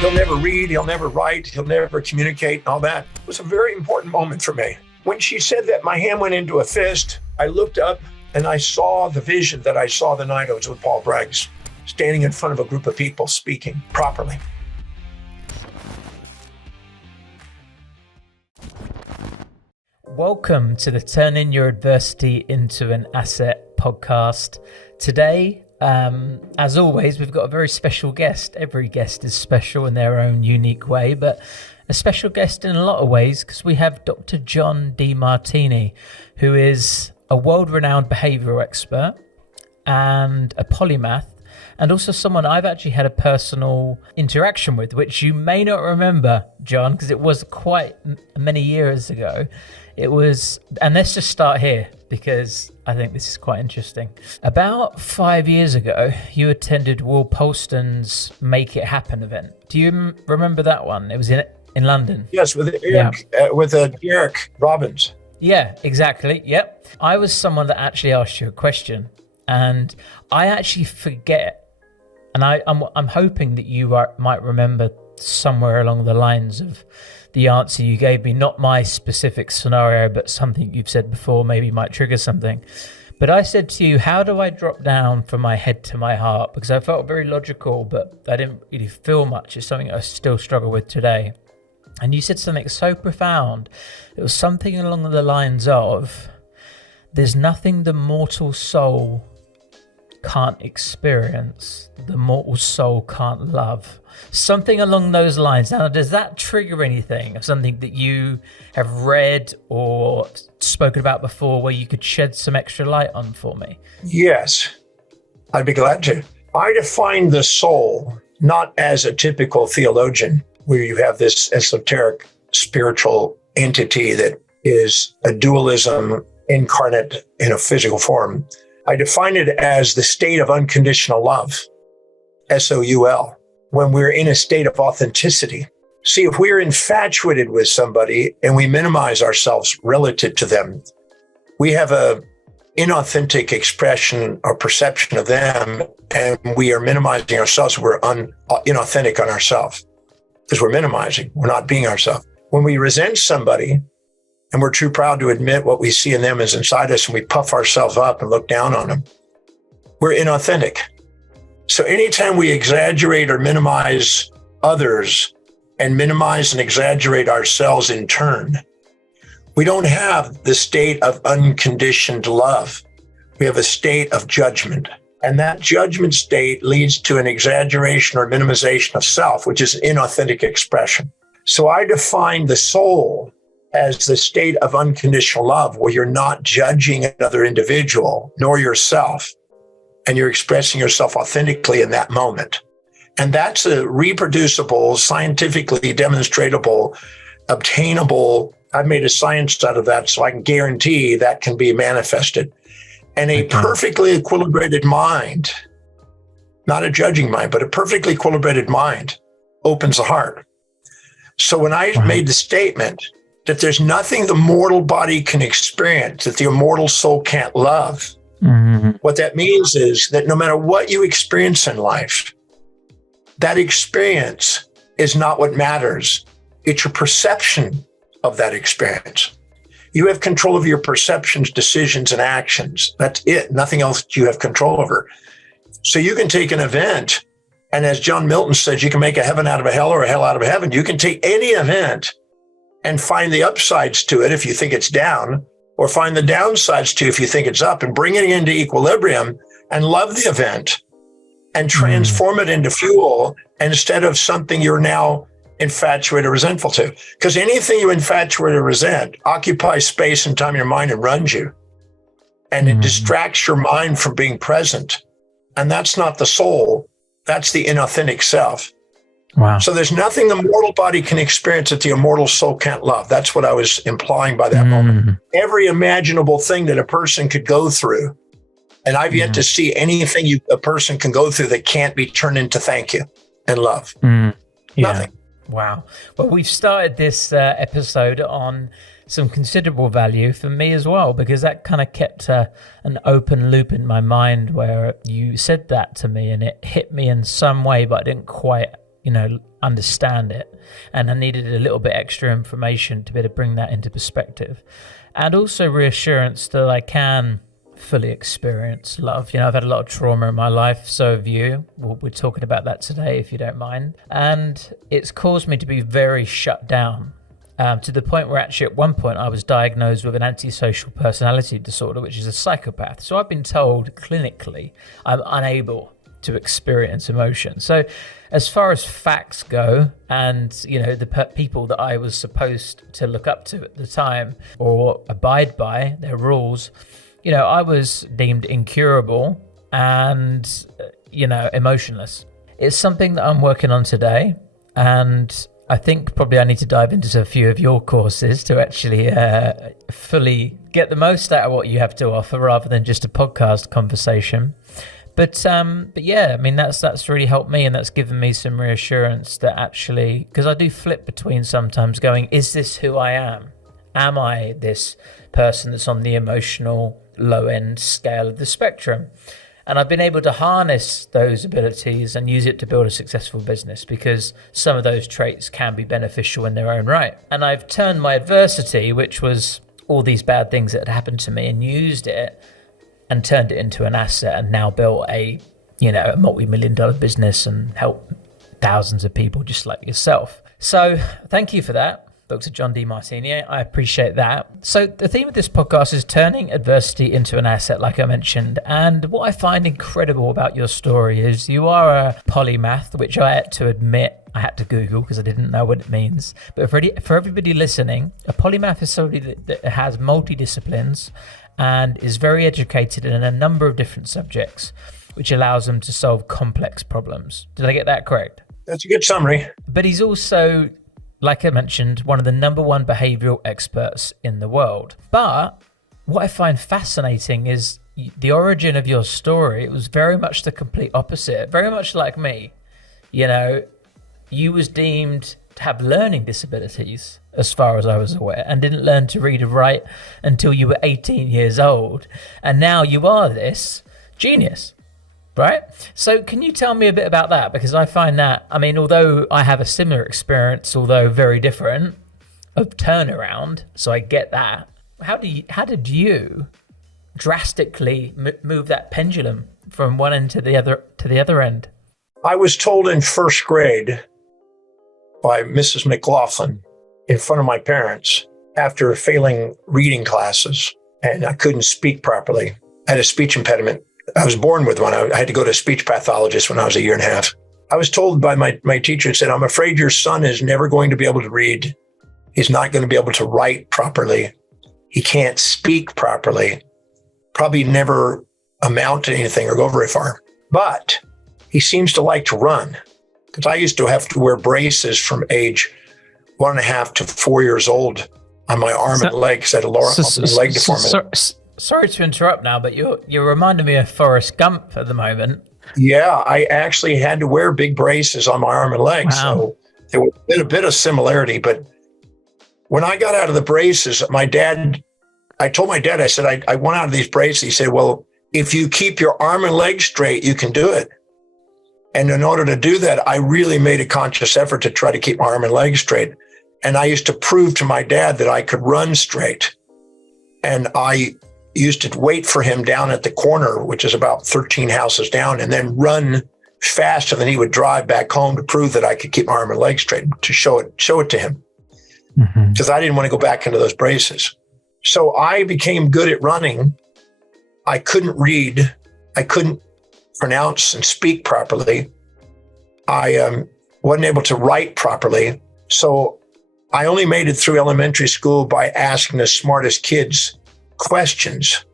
He'll never read, he'll never write, he'll never communicate, and all that. It was a very important moment for me. When she said that, my hand went into a fist. I looked up and I saw the vision that I saw the night I was with Paul Bragg, standing in front of a group of people speaking properly. Welcome to the Turning Your Adversity into an Asset podcast. Today, as always, we've got a very special guest. Every guest is special in their own unique way, but a special guest in a lot of ways because we have Dr. John Demartini, who is a world-renowned behavioural expert and a polymath, and also someone I've actually had a personal interaction with, which you may not remember, John, because it was quite many years ago. It was, and let's just start here because I think this is quite interesting. About 5 years ago, you attended Will Polston's Make It Happen event. Do you remember that one? It was in London. Yes, with Derek Robbins. Yeah, exactly. Yep. I was someone that actually asked you a question, and I actually forget. And I'm hoping that you might remember somewhere along the lines of the answer you gave me, not my specific scenario, but something you've said before maybe might trigger something. But I said to you, how do I drop down from my head to my heart? Because I felt very logical, but I didn't really feel much. It's something I still struggle with today. And you said something so profound. It was something along the lines of, there's nothing the mortal soul can't experience, the mortal soul can't love. Something along those lines. Now, does that trigger anything of something that you have read or spoken about before where you could shed some extra light on for me? Yes, I'd be glad to. I define the soul not as a typical theologian, where you have this esoteric spiritual entity that is a dualism incarnate in a physical form. I define it as the state of unconditional love, SOUL, when we're in a state of authenticity. See, if we're infatuated with somebody and we minimize ourselves relative to them, we have a inauthentic expression or perception of them, and we are minimizing ourselves. We're inauthentic on ourselves because we're minimizing. We're not being ourselves. When we resent somebody, and we're too proud to admit what we see in them is inside us, and we puff ourselves up and look down on them, we're inauthentic. So anytime we exaggerate or minimize others and minimize and exaggerate ourselves in turn, we don't have the state of unconditioned love. We have a state of judgment. And that judgment state leads to an exaggeration or minimization of self, which is an inauthentic expression. So I define the soul as the state of unconditional love, where you're not judging another individual nor yourself, and you're expressing yourself authentically in that moment. And that's a reproducible, scientifically demonstratable, obtainable. I've made a science out of that, so I can guarantee that can be manifested. And a perfectly equilibrated mind, not a judging mind, but a perfectly equilibrated mind opens the heart. So when I made the statement that there's nothing the mortal body can experience that the immortal soul can't love, what that means is that no matter what you experience in life, that experience is not what matters. It's your perception of that experience. You have control over your perceptions, decisions, and actions. That's it. Nothing else you have control over. So you can take an event, and as John Milton says, you can make a heaven out of a hell or a hell out of a heaven. You can take any event and find the upsides to it if you think it's down, or find the downsides to it if you think it's up, and bring it into equilibrium and love the event and transform it into fuel instead of something you're now infatuated or resentful to. Because anything you infatuate or resent occupies space and time in your mind and runs you. And it distracts your mind from being present. And that's not the soul. That's the inauthentic self. Wow. So there's nothing the mortal body can experience that the immortal soul can't love. That's what I was implying by that moment. Every imaginable thing that a person could go through, and I've yet to see anything a person can go through that can't be turned into thank you and love. Nothing. Wow. Well, we've started this episode on some considerable value for me as well, because that kind of kept an open loop in my mind where you said that to me and it hit me in some way, but I didn't quite understand it. And I needed a little bit extra information to be able to bring that into perspective. And also reassurance that I can fully experience love. I've had a lot of trauma in my life, so have you. We're talking about that today, if you don't mind. And it's caused me to be very shut down, to the point where actually at one point I was diagnosed with an antisocial personality disorder, which is a psychopath. So I've been told clinically I'm unable to experience emotion. So as far as facts go, and the people that I was supposed to look up to at the time or abide by their rules, I was deemed incurable and emotionless. It's something that I'm working on today, and I think probably I need to dive into a few of your courses to actually fully get the most out of what you have to offer, rather than just a podcast conversation. But yeah, I mean, that's really helped me, and that's given me some reassurance that actually, because I do flip between sometimes going, is this who I am? Am I this person that's on the emotional low end scale of the spectrum? And I've been able to harness those abilities and use it to build a successful business, because some of those traits can be beneficial in their own right. And I've turned my adversity, which was all these bad things that had happened to me, and used it and turned it into an asset, and now built a multi-million-dollar business and helped thousands of people just like yourself. So thank you for that, Dr. John Demartini. I appreciate that. So the theme of this podcast is turning adversity into an asset, like I mentioned. And what I find incredible about your story is you are a polymath, which I had to admit I had to Google because I didn't know what it means. But for everybody listening, a polymath is somebody that has multidisciplines and is very educated in a number of different subjects, which allows them to solve complex problems. Did I get that correct? That's a good summary. But he's also, like I mentioned, one of the number one behavioural experts in the world. But what I find fascinating is the origin of your story. It was very much the complete opposite, very much like me. You was deemed to have learning disabilities, as far as I was aware, and didn't learn to read and write until you were 18 years old. And now you are this genius, right? So can you tell me a bit about that? Because I find that, although I have a similar experience, although very different, of turnaround, so I get that. How did you drastically move that pendulum from one end to the other end? I was told in first grade by Mrs. McLaughlin in front of my parents, after failing reading classes, and I couldn't speak properly. I had a speech impediment. I was born with one. I had to go to a speech pathologist when I was a year and a half. I was told by my teacher, said, I'm afraid your son is never going to be able to read. He's not going to be able to write properly. He can't speak properly, probably never amount to anything or go very far. But he seems to like to run, because I used to have to wear braces from age 1.5 to 4 years old on my arm and leg because I had a leg deformity. Sorry to interrupt now, but you're reminding me of Forrest Gump at the moment. Yeah, I actually had to wear big braces on my arm and leg. Wow. So there was a bit of similarity. But when I got out of the braces, I told my dad, I said, I went out of these braces. He said, well, if you keep your arm and leg straight, you can do it. And in order to do that, I really made a conscious effort to try to keep my arm and leg straight. And I used to prove to my dad that I could run straight. And I used to wait for him down at the corner, which is about 13 houses down, and then run faster than he would drive back home to prove that I could keep my arm and leg straight, to show it to him. Because I didn't want to go back into those braces. So I became good at running. I couldn't read. I couldn't pronounce and speak properly. I wasn't able to write properly. So I only made it through elementary school by asking the smartest kids questions.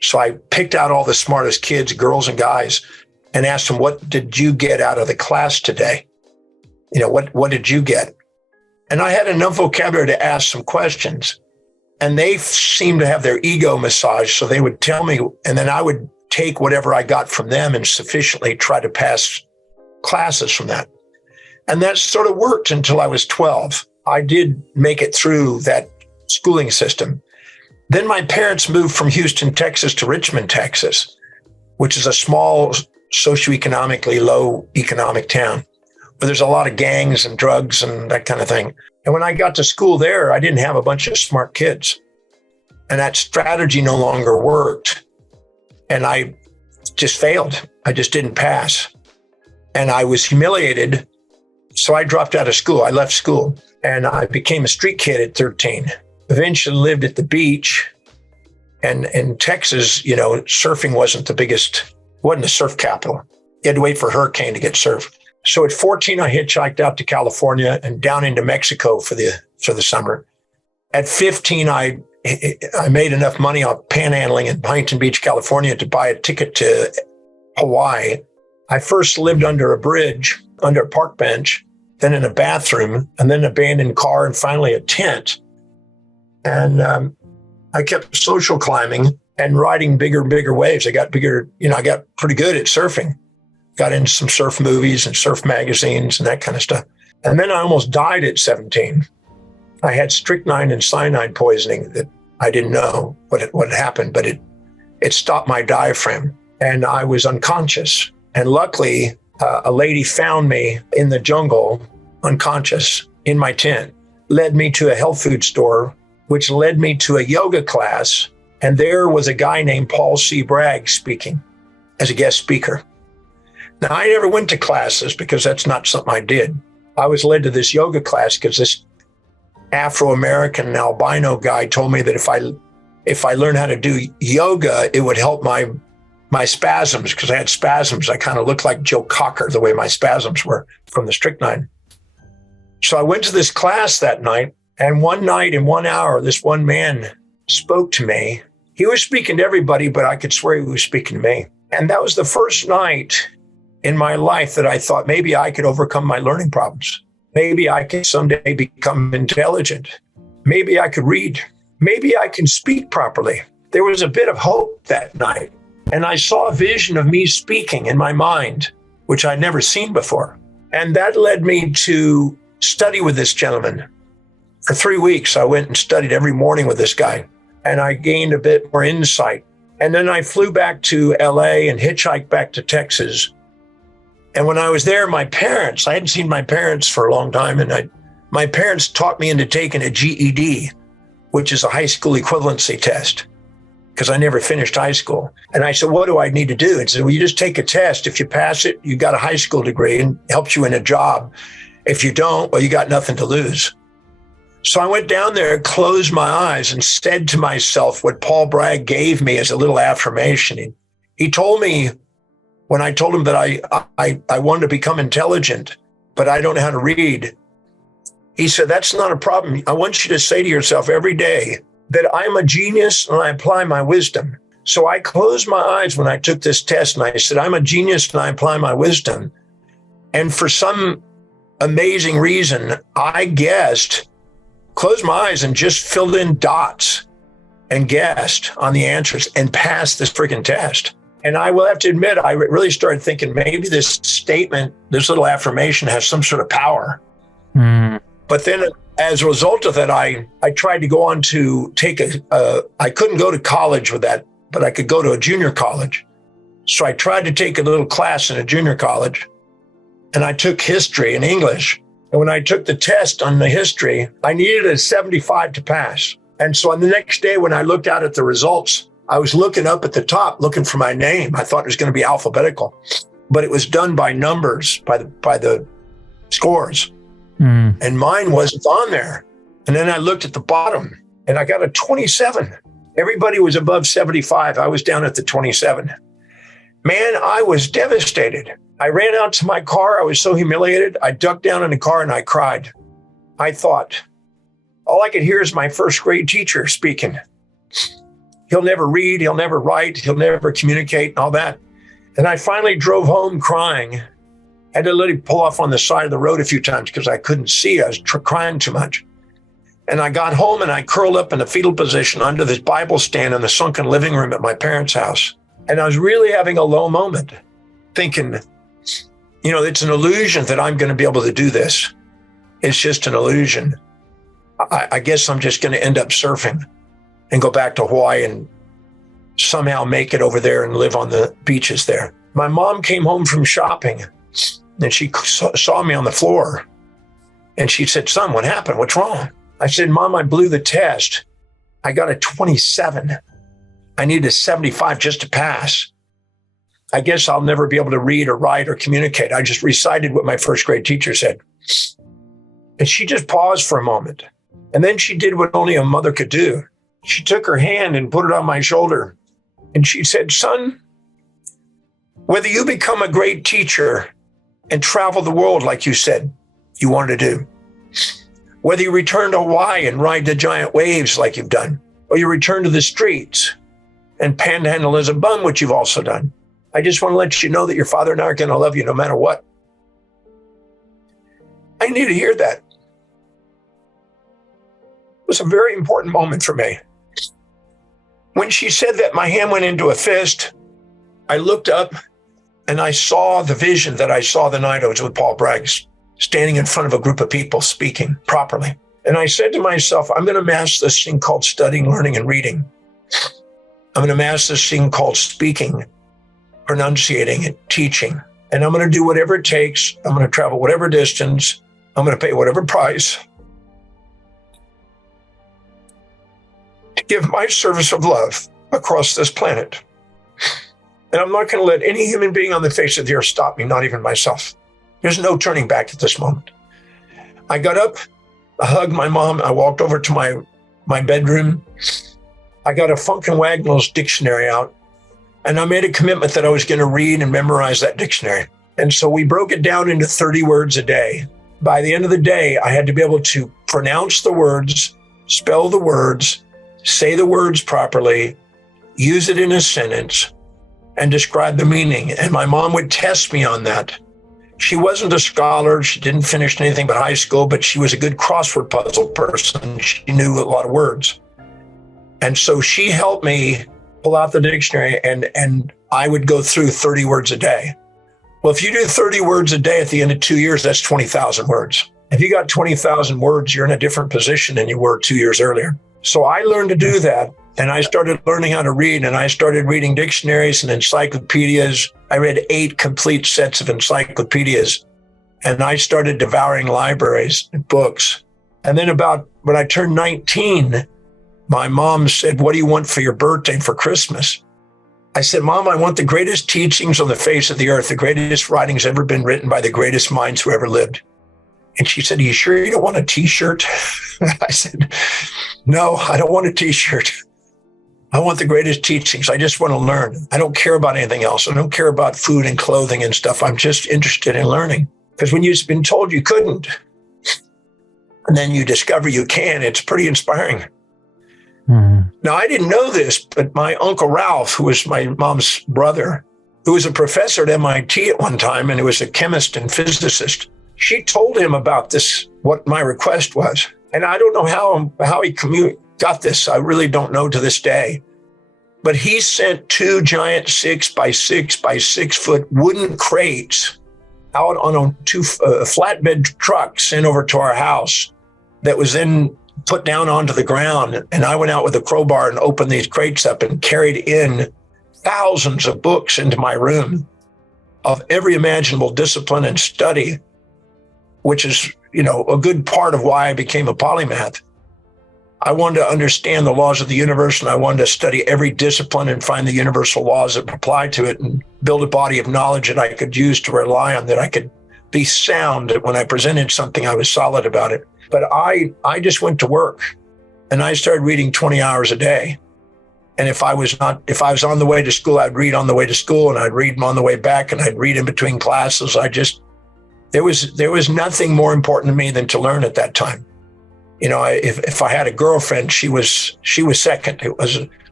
So I picked out all the smartest kids, girls and guys, and asked them, what did you get out of the class today? What did you get? And I had enough vocabulary to ask some questions. And they seemed to have their ego massaged. So they would tell me, and then I would take whatever I got from them and sufficiently try to pass classes from that. And that sort of worked until I was 12. I did make it through that schooling system. Then my parents moved from Houston, Texas to Richmond, Texas, which is a small, socioeconomically low economic town. where there's a lot of gangs and drugs and that kind of thing. And when I got to school there, I didn't have a bunch of smart kids. And that strategy no longer worked. And I just failed. I just didn't pass. And I was humiliated. So I dropped out of school. I left school and I became a street kid at 13. Eventually lived at the beach. And in Texas, surfing wasn't wasn't the surf capital. You had to wait for a hurricane to get surf. So at 14, I hitchhiked out to California and down into Mexico for the summer. At 15, I made enough money on panhandling in Huntington Beach, California to buy a ticket to Hawaii. I first lived under a bridge, under a park bench, then in a bathroom, and then an abandoned car, and finally a tent. And I kept social climbing and riding bigger and bigger waves. I got bigger, I got pretty good at surfing. Got into some surf movies and surf magazines and that kind of stuff. And then I almost died at 17. I had strychnine and cyanide poisoning that I didn't know what had happened, but it stopped my diaphragm and I was unconscious. And luckily, a lady found me in the jungle, unconscious, in my tent, led me to a health food store, which led me to a yoga class. And there was a guy named Paul Bragg speaking as a guest speaker. Now, I never went to classes because that's not something I did. I was led to this yoga class because this Afro-American albino guy told me that if I learned how to do yoga, it would help my spasms, because I had spasms. I kind of looked like Joe Cocker, the way my spasms were from the strychnine. So I went to this class that night, and one night in 1 hour, this one man spoke to me. He was speaking to everybody, but I could swear he was speaking to me. And that was the first night in my life that I thought maybe I could overcome my learning problems. Maybe I could someday become intelligent. Maybe I could read. Maybe I can speak properly. There was a bit of hope that night. And I saw a vision of me speaking in my mind, which I'd never seen before. And that led me to study with this gentleman. For 3 weeks, I went and studied every morning with this guy. And I gained a bit more insight. And then I flew back to LA and hitchhiked back to Texas. And when I was there, I hadn't seen my parents for a long time. And my parents taught me into taking a GED, which is a high school equivalency test, because I never finished high school. And I said, what do I need to do? And said, well, you just take a test. If you pass it, you got a high school degree and helps you in a job. If you don't, well, you got nothing to lose. So I went down there, closed my eyes, and said to myself what Paul Bragg gave me as a little affirmation. He told me, when I told him that I wanted to become intelligent, but I don't know how to read, he said, that's not a problem. I want you to say to yourself every day that I'm a genius and I apply my wisdom. So I closed my eyes when I took this test and I said, I'm a genius and I apply my wisdom. And for some amazing reason, I guessed, closed my eyes and just filled in dots and guessed on the answers and passed this freaking test. And I will have to admit, I really started thinking maybe this statement, this little affirmation has some sort of power. Mm. But then as a result of that, I tried to go on to take I couldn't go to college with that, but I could go to a junior college. So I tried to take a little class in a junior college, and I took history and English. And when I took the test on the history, I needed a 75 to pass. And so on the next day, when I looked out at the results, I was looking up at the top, looking for my name. I thought it was going to be alphabetical, but it was done by numbers, by the scores. Mm. And mine wasn't on there. And then I looked at the bottom and I got a 27. Everybody was above 75. I was down at the 27. Man, I was devastated. I ran out to my car. I was so humiliated. I ducked down in the car and I cried. I thought, all I could hear is my first grade teacher speaking. He'll never read, he'll never write, he'll never communicate and all that. And I finally drove home crying. I had to let him pull off on the side of the road a few times because I couldn't see. I was crying too much. And I got home and I curled up in a fetal position under this Bible stand in the sunken living room at my parents' house. And I was really having a low moment, thinking, it's an illusion that I'm going to be able to do this. It's just an illusion. I guess I'm just going to end up surfing and go back to Hawaii and somehow make it over there and live on the beaches there. My mom came home from shopping And she saw me on the floor. And she said, son, what happened? What's wrong? I said, Mom, I blew the test. I got a 27. I needed a 75 just to pass. I guess I'll never be able to read or write or communicate. I just recited what my first grade teacher said. And she just paused for a moment. And then she did what only a mother could do. She took her hand and put it on my shoulder. And she said, son, whether you become a great teacher and travel the world like you said you wanted to do, whether you return to Hawaii and ride the giant waves like you've done, or you return to the streets and panhandle as a bum, which you've also done, I just want to let you know that your father and I are going to love you no matter what. I need to hear that. It was a very important moment for me. When she said that, my hand went into a fist. I looked up and I saw the vision that I saw the night I was with Paul Bragg, standing in front of a group of people speaking properly. And I said to myself, I'm going to master this thing called studying, learning, and reading. I'm going to master this thing called speaking, pronunciating, and teaching. And I'm going to do whatever it takes. I'm going to travel whatever distance. I'm going to pay whatever price to give my service of love across this planet. And I'm not going to let any human being on the face of the earth stop me, not even myself. There's no turning back at this moment. I got up, I hugged my mom, I walked over to my bedroom. I got a Funk and Wagnall's dictionary out, and I made a commitment that I was going to read and memorize that dictionary. And so we broke it down into 30 words a day. By the end of the day, I had to be able to pronounce the words, spell the words, say the words properly, use it in a sentence, and describe the meaning. And my mom would test me on that. She wasn't a scholar. She didn't finish anything but high school, but she was a good crossword puzzle person. She knew a lot of words. And so she helped me pull out the dictionary, and I would go through 30 words a day. Well, if you do 30 words a day at the end of 2 years, that's 20,000 words. If you got 20,000 words, you're in a different position than you were 2 years earlier. So I learned to do that. And I started learning how to read, and I started reading dictionaries and encyclopedias. I read 8 complete sets of encyclopedias, and I started devouring libraries and books. And then about when I turned 19, my mom said, what do you want for your birthday and for Christmas? I said, Mom, I want the greatest teachings on the face of the earth, the greatest writings ever been written by the greatest minds who ever lived. And she said, are you sure you don't want a t-shirt? I said, no, I don't want a t-shirt. I want the greatest teachings. I just want to learn. I don't care about anything else. I don't care about food and clothing and stuff. I'm just interested in learning. Because when you've been told you couldn't, and then you discover you can, it's pretty inspiring. Mm-hmm. Now, I didn't know this, but my Uncle Ralph, who was my mom's brother, who was a professor at MIT at one time, and he was a chemist and physicist, she told him about this, what my request was. And I don't know how he got this. I really don't know to this day. But he sent 2 giant 6 by 6 by 6 foot wooden crates out on 2 flatbed trucks sent over to our house that was then put down onto the ground. And I went out with a crowbar and opened these crates up and carried in thousands of books into my room of every imaginable discipline and study, which is, a good part of why I became a polymath. I wanted to understand the laws of the universe, and I wanted to study every discipline and find the universal laws that apply to it and build a body of knowledge that I could use to rely on, that I could be sound, that when I presented something, I was solid about it. But I just went to work, and I started reading 20 hours a day. And if I was on the way to school, I'd read on the way to school, and I'd read on the way back, and I'd read in between classes. There was nothing more important to me than to learn at that time. If I had a girlfriend, she was second.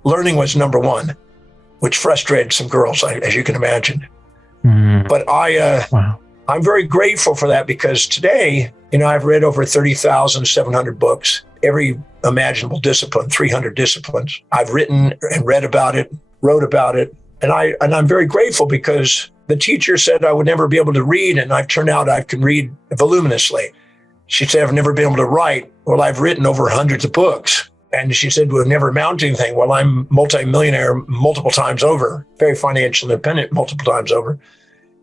Learning was number one, which frustrated some girls, as you can imagine. Mm. But I'm very grateful for that, because today, I've read over 30,700 books, every imaginable discipline, 300 disciplines. I've written and read about it, wrote about it. And I'm very grateful, because the teacher said I would never be able to read, and I've turned out I can read voluminously. She said, I've never been able to write. Well, I've written over hundreds of books. And she said, we'll never amount to anything. Well, I'm multimillionaire multiple times over, very financially independent multiple times over.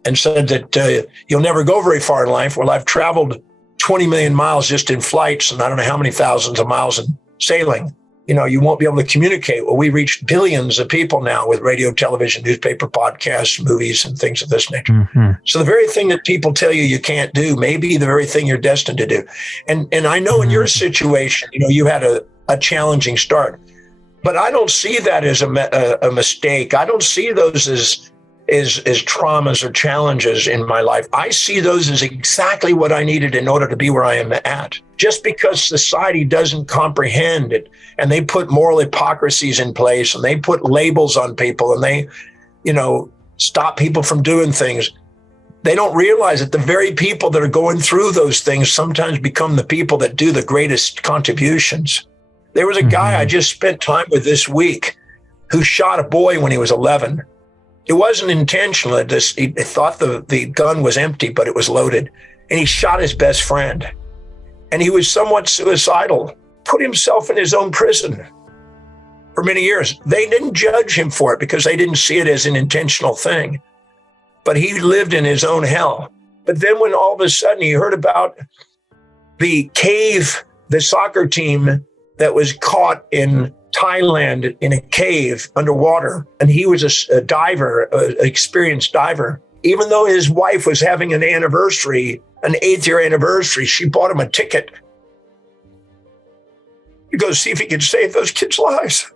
and said that you'll never go very far in life. Well, I've traveled 20 million miles just in flights, and I don't know how many thousands of miles in sailing. You won't be able to communicate. Well, we reach billions of people now with radio, television, newspaper, podcasts, movies, and things of this nature. Mm-hmm. So the very thing that people tell you can't do may be the very thing you're destined to do. And I know in your situation, you had a challenging start, but I don't see that as a mistake. I don't see those as traumas or challenges in my life. I see those as exactly what I needed in order to be where I am at. Just because society doesn't comprehend it, and they put moral hypocrisies in place, and they put labels on people, and they, stop people from doing things, they don't realize that the very people that are going through those things sometimes become the people that do the greatest contributions. There was a guy I just spent time with this week who shot a boy when he was 11. It wasn't intentional. He thought the gun was empty, but it was loaded. And he shot his best friend. And he was somewhat suicidal, put himself in his own prison for many years. They didn't judge him for it because they didn't see it as an intentional thing. But he lived in his own hell. But then when all of a sudden he heard about the soccer team that was caught in Thailand in a cave underwater, and he was a diver, an experienced diver. Even though his wife was having an anniversary, an 8th-year anniversary, she bought him a ticket to go see if he could save those kids' lives.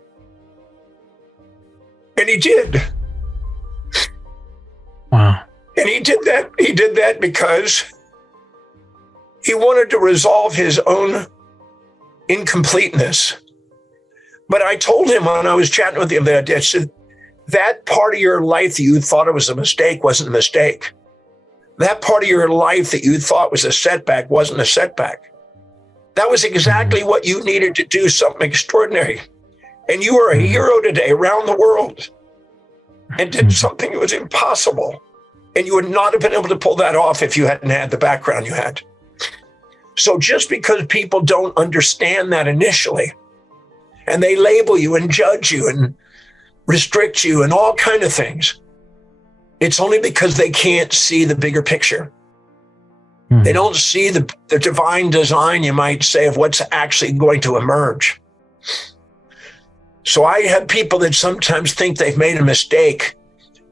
And he did. Wow. And he did that because he wanted to resolve his own incompleteness. But I told him when I was chatting with him that I said, that part of your life that you thought it was a mistake wasn't a mistake. That part of your life that you thought was a setback wasn't a setback. That was exactly what you needed to do, something extraordinary. And you were a hero today around the world and did something that was impossible. And you would not have been able to pull that off if you hadn't had the background you had. So just because people don't understand that initially, and they label you and judge you and restrict you and all kind of things, it's only because they can't see the bigger picture. They don't see the divine design, you might say, of what's actually going to emerge. So I have people that sometimes think they've made a mistake,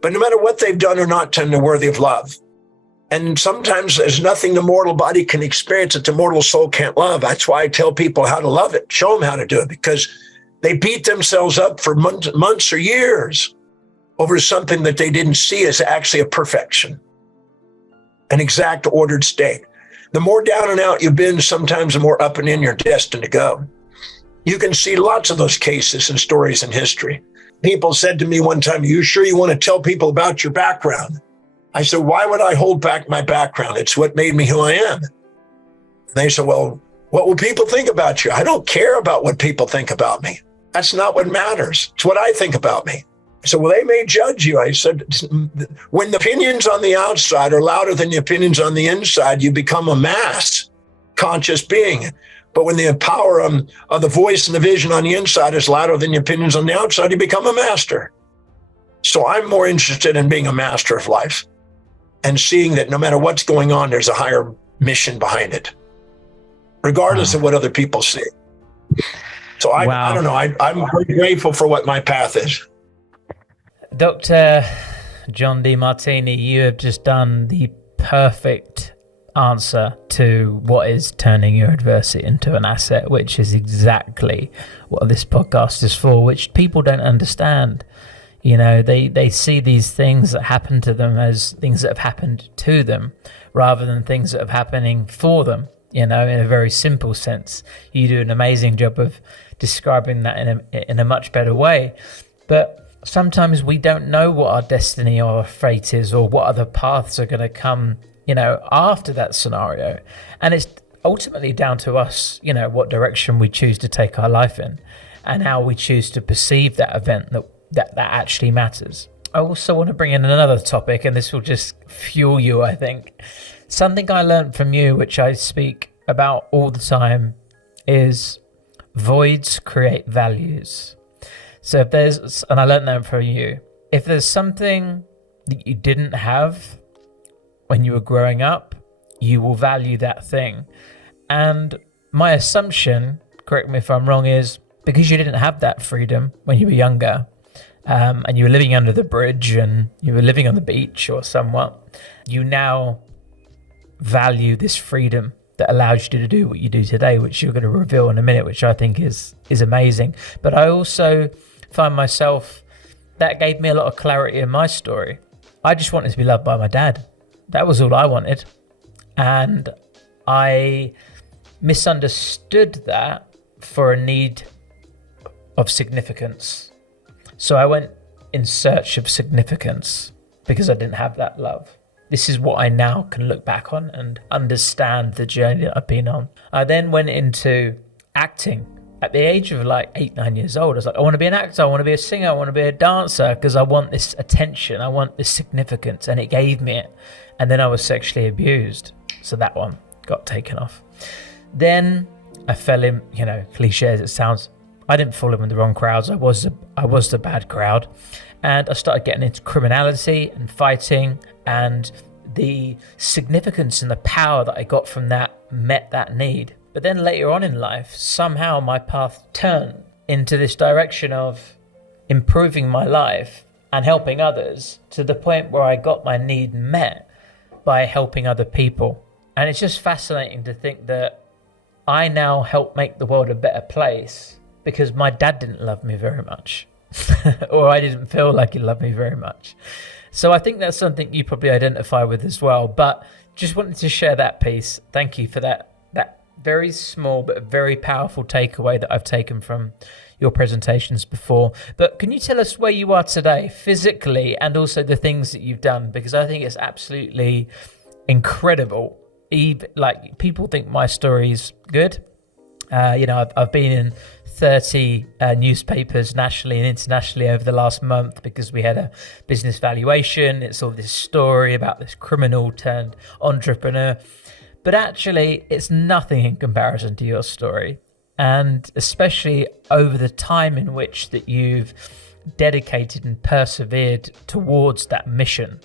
but no matter what they've done or not done, they're worthy of love. And sometimes there's nothing the mortal body can experience that the mortal soul can't love. That's why I tell people how to love it, show them how to do it, because they beat themselves up for months or years over something that they didn't see as actually a perfection, an exact ordered state. The more down and out you've been, sometimes the more up and in you're destined to go. You can see lots of those cases and stories in history. People said to me one time, "Are you sure you want to tell people about your background?" I said, "Why would I hold back my background? It's what made me who I am." And they said, "Well, what will people think about you?" I don't care about what people think about me. That's not what matters. It's what I think about me. So, well, they may judge you. I said, when the opinions on the outside are louder than the opinions on the inside, you become a mass conscious being. But when the power of the voice and the vision on the inside is louder than the opinions on the outside, you become a master. So I'm more interested in being a master of life and seeing that no matter what's going on, there's a higher mission behind it, regardless of what other people see. So I don't know. I'm very grateful for what my path is. Dr. John Demartini, you have just done the perfect answer to what is turning your adversity into an asset, which is exactly what this podcast is for, which people don't understand. You know, they see these things that happen to them as things that have happened to them rather than things that are happening for them, you know, in a very simple sense. You do an amazing job of describing that in a much better way. But sometimes we don't know what our destiny or our fate is, or what other paths are going to come, you know, after that scenario. And it's ultimately down to us, you know, what direction we choose to take our life in and how we choose to perceive that event that actually matters. I also want to bring in another topic, and this will just fuel you, I think. Something I learned from you, which I speak about all the time, is voids create values. So and I learned that from you, if there's something that you didn't have when you were growing up, you will value that thing. And my assumption, correct me if I'm wrong, is because you didn't have that freedom when you were younger, and you were living under the bridge and you were living on the beach or somewhat, you now value this freedom that allows you to do what you do today, which you're going to reveal in a minute, which I think is amazing. But I also find myself, that gave me a lot of clarity in my story. I just wanted to be loved by my dad. That was all I wanted. And I misunderstood that for a need of significance. So I went in search of significance because I didn't have that love. This is what I now can look back on and understand the journey that I've been on. I then went into acting at the age of like 8, 9 years old. I was like, I want to be an actor, I want to be a singer, I want to be a dancer, because I want this attention, I want this significance, and it gave me it. And then I was sexually abused. So that one got taken off. Then I fell in, cliche as it sounds, I didn't fall in with the wrong crowds. I was the bad crowd. And I started getting into criminality and fighting, and the significance and the power that I got from that met that need. But then later on in life, somehow my path turned into this direction of improving my life and helping others, to the point where I got my need met by helping other people. And it's just fascinating to think that I now help make the world a better place because my dad didn't love me very much. Or I didn't feel like he loved me very much. So I think that's something you probably identify with as well. But just wanted to share that piece. Thank you for that very small but very powerful takeaway that I've taken from your presentations before. But can you tell us where you are today physically, and also the things that you've done? Because I think it's absolutely incredible. Like, people think my story's good. I've been in 30 newspapers nationally and internationally over the last month because we had a business valuation. It's all this story about this criminal turned entrepreneur. But actually, it's nothing in comparison to your story. And especially over the time in which that you've dedicated and persevered towards that mission.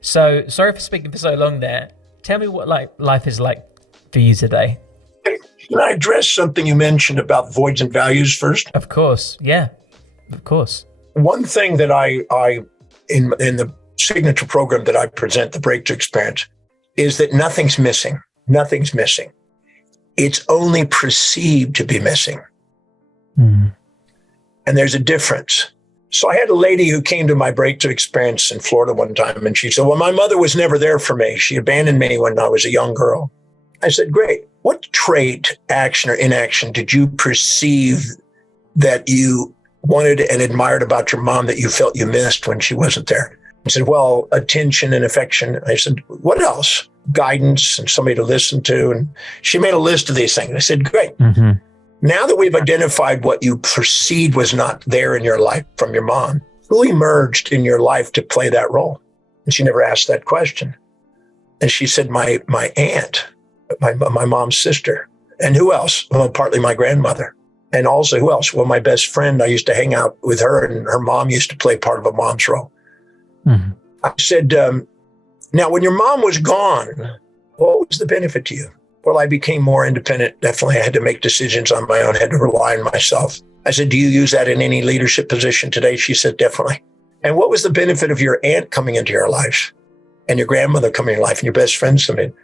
So sorry for speaking for so long there. Tell me what life is like for you today. Can I address something you mentioned about voids and values first? Of course. Yeah, of course. One thing that I in the signature program that I present, the Breakthrough Experience, is that nothing's missing. Nothing's missing. It's only perceived to be missing. And there's a difference. So I had a lady who came to my Breakthrough Experience in Florida one time, and she said, well, my mother was never there for me. She abandoned me when I was a young girl. I said, great. What trait, action or inaction, did you perceive that you wanted and admired about your mom that you felt you missed when she wasn't there? I said, well, attention and affection. I said, what else? Guidance and somebody to listen to. And she made a list of these things. I said, great. Mm-hmm. Now that we've identified what you perceived was not there in your life from your mom, who emerged in your life to play that role? And she never asked that question. And she said, my aunt, my mom's sister. And who else? Well, partly my grandmother. And also who else? Well, my best friend, I used to hang out with her, and her mom used to play part of a mom's role. Mm-hmm. I said, now when your mom was gone, what was the benefit to you? Well, I became more independent. Definitely, I had to make decisions on my own, had to rely on myself. I said, do you use that in any leadership position today? She said, definitely. And what was the benefit of your aunt coming into your life and your grandmother coming into your life and your best friends coming in?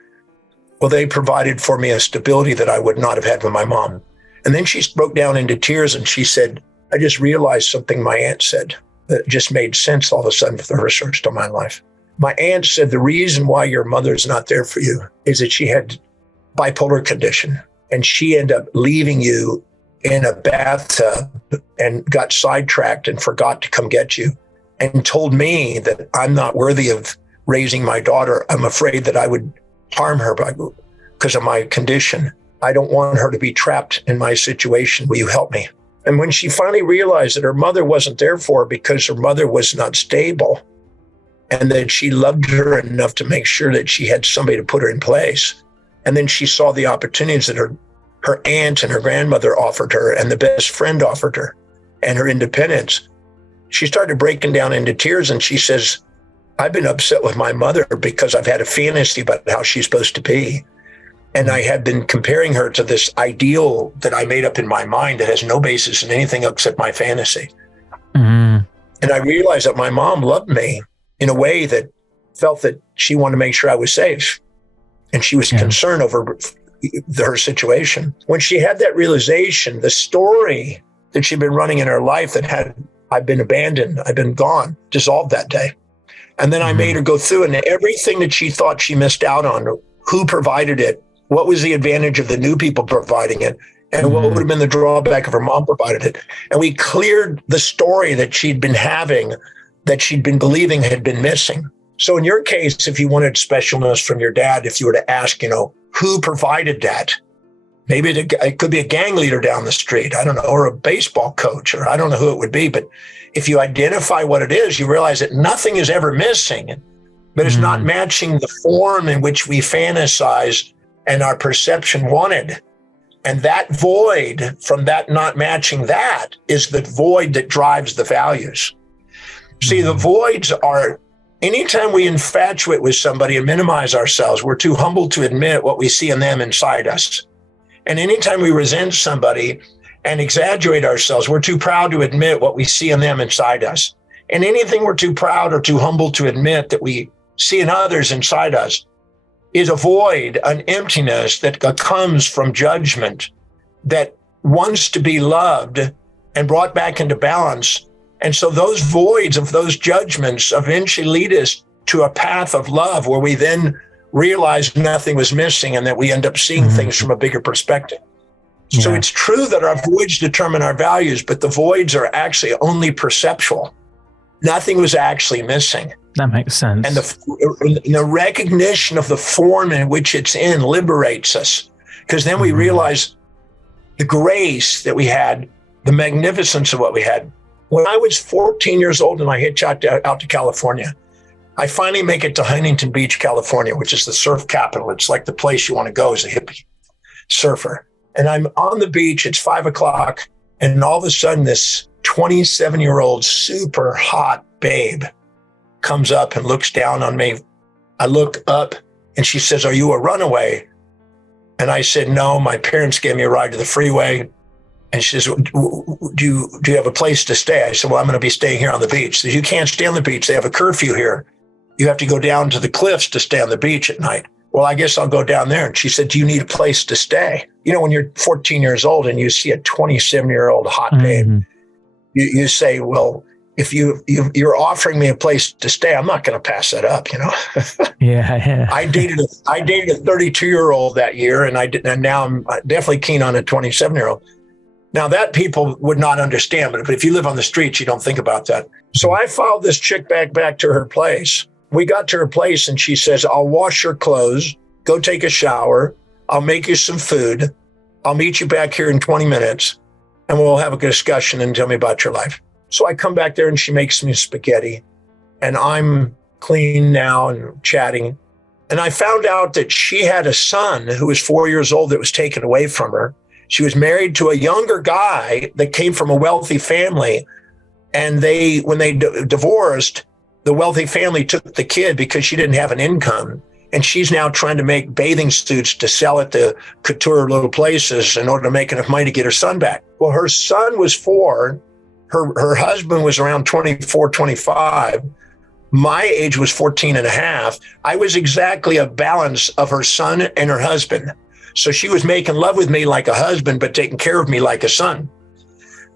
Well, they provided for me a stability that I would not have had with my mom. And then she broke down into tears and she said, I just realized something my aunt said that just made sense all of a sudden for the research to my life. My aunt said the reason why your mother's not there for you is that she had bipolar condition, and she ended up leaving you in a bathtub and got sidetracked and forgot to come get you, and told me that I'm not worthy of raising my daughter. I'm afraid that I would harm her because of my condition. I don't want her to be trapped in my situation. Will you help me? And when she finally realized that her mother wasn't there for her because her mother was not stable, and that she loved her enough to make sure that she had somebody to put her in place. And then she saw the opportunities that her aunt and her grandmother offered her, and the best friend offered her, and her independence. She started breaking down into tears, and she says, I've been upset with my mother because I've had a fantasy about how she's supposed to be. And I have been comparing her to this ideal that I made up in my mind that has no basis in anything except my fantasy. Mm-hmm. And I realized that my mom loved me in a way that felt that she wanted to make sure I was safe. And she was concerned over her situation. When she had that realization, the story that she'd been running in her life that had, I've been abandoned, I've been gone, dissolved that day. And then I made her go through and everything that she thought she missed out on, who provided it, what was the advantage of the new people providing it, and what would have been the drawback if her mom provided it. And we cleared the story that she'd been having, that she'd been believing had been missing. So in your case, if you wanted specialness from your dad, if you were to ask, who provided that? Maybe it could be a gang leader down the street, I don't know, or a baseball coach, or I don't know who it would be. But if you identify what it is, you realize that nothing is ever missing, but it's not matching the form in which we fantasize and our perception wanted. And that void from that not matching that is the void that drives the values. See, the voids are, anytime we infatuate with somebody and minimize ourselves, we're too humble to admit what we see in them inside us. And anytime we resent somebody and exaggerate ourselves, we're too proud to admit what we see in them inside us. And anything we're too proud or too humble to admit that we see in others inside us is a void, an emptiness that comes from judgment that wants to be loved and brought back into balance. And so those voids of those judgments eventually lead us to a path of love where we then realize nothing was missing and that we end up seeing things from a bigger perspective. Yeah. So it's true that our voids determine our values, but the voids are actually only perceptual. Nothing was actually missing. That makes sense. And the recognition of the form in which it's in liberates us, because then we realize the grace that we had, the magnificence of what we had. When I was 14 years old and I hitchhiked out to California, I finally make it to Huntington Beach, California, which is the surf capital. It's like the place you want to go as a hippie surfer. And I'm on the beach, it's 5:00, and all of a sudden this 27-year-old super hot babe comes up and looks down on me. I look up and she says, "Are you a runaway?" And I said, "No, my parents gave me a ride to the freeway." And she says, do you have a place to stay? I said, "Well, I'm going to be staying here on the beach." She says, "You can't stay on the beach. They have a curfew here. You have to go down to the cliffs to stay on the beach at night." "Well, I guess I'll go down there." And she said, "Do you need a place to stay?" When you're 14 years old and you see a 27-year-old hot babe, you say, "Well, if you're offering me a place to stay, I'm not going to pass that up." Yeah. I dated a 32-year-old that year, and now I'm definitely keen on a 27-year-old. Now that people would not understand, but if you live on the streets, you don't think about that. So I followed this chick back to her place. We got to her place and she says, "I'll wash your clothes, go take a shower. I'll make you some food. I'll meet you back here in 20 minutes and we'll have a discussion and tell me about your life." So I come back there and she makes me spaghetti and I'm clean now and chatting. And I found out that she had a son who was 4 years old that was taken away from her. She was married to a younger guy that came from a wealthy family. And when they divorced, the wealthy family took the kid because she didn't have an income. And she's now trying to make bathing suits to sell at the couture little places in order to make enough money to get her son back. Well, her son was 4. Her husband was around 24, 25. My age was 14 and a half. I was exactly a balance of her son and her husband. So she was making love with me like a husband, but taking care of me like a son.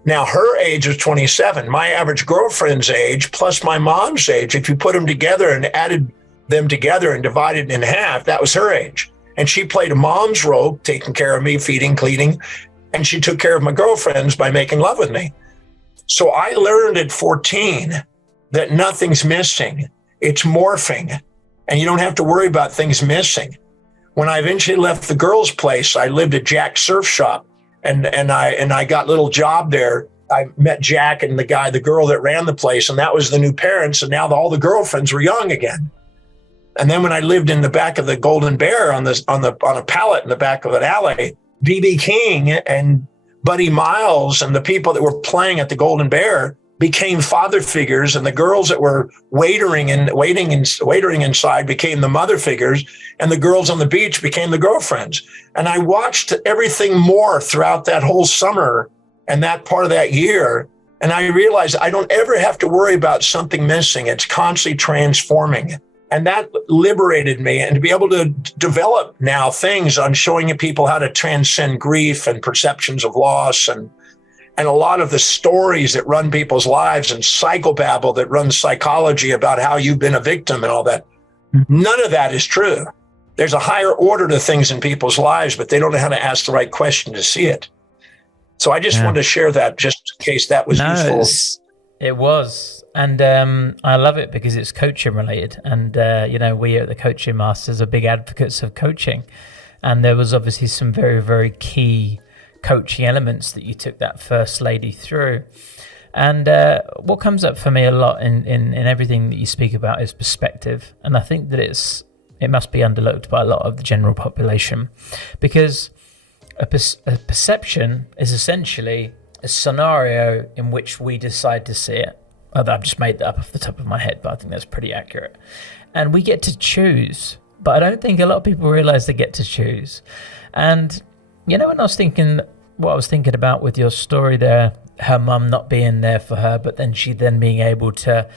Now, her age was 27. My average girlfriend's age plus my mom's age, if you put them together and added them together and divided in half, that was her age. And she played a mom's role, taking care of me, feeding, cleaning, and she took care of my girlfriends by making love with me. So I learned at 14 that nothing's missing. It's morphing, and you don't have to worry about things missing. When I eventually left the girls' place, I lived at Jack's Surf Shop, and I got a little job there. I met Jack and the girl that ran the place, and that was the new parents, and now all the girlfriends were young again. And then when I lived in the back of the Golden Bear on a pallet in the back of an alley, B.B. King and Buddy Miles and the people that were playing at the Golden Bear, became father figures, and the girls that were waiting inside became the mother figures, and the girls on the beach became the girlfriends. And I watched everything more throughout that whole summer and that part of that year. And I realized I don't ever have to worry about something missing. It's constantly transforming. And that liberated me. And to be able to develop now things on showing people how to transcend grief and perceptions of loss and a lot of the stories that run people's lives and psychobabble that runs psychology about how you've been a victim and all that. None of that is true. There's a higher order to things in people's lives, but they don't know how to ask the right question to see it. So I just wanted to share that just in case that was useful. It was. And I love it because it's coaching related. And, we at the Coaching Masters are big advocates of coaching. And there was obviously some very, very key coaching elements that you took that first lady through. And what comes up for me a lot in everything that you speak about is perspective. And I think that it must be underlooked by a lot of the general population, because a perception is essentially a scenario in which we decide to see it. I've just made that up off the top of my head, but I think that's pretty accurate. And we get to choose, but I don't think a lot of people realize they get to choose. And when I was thinking about with your story there, her mum not being there for her, but then she being able to,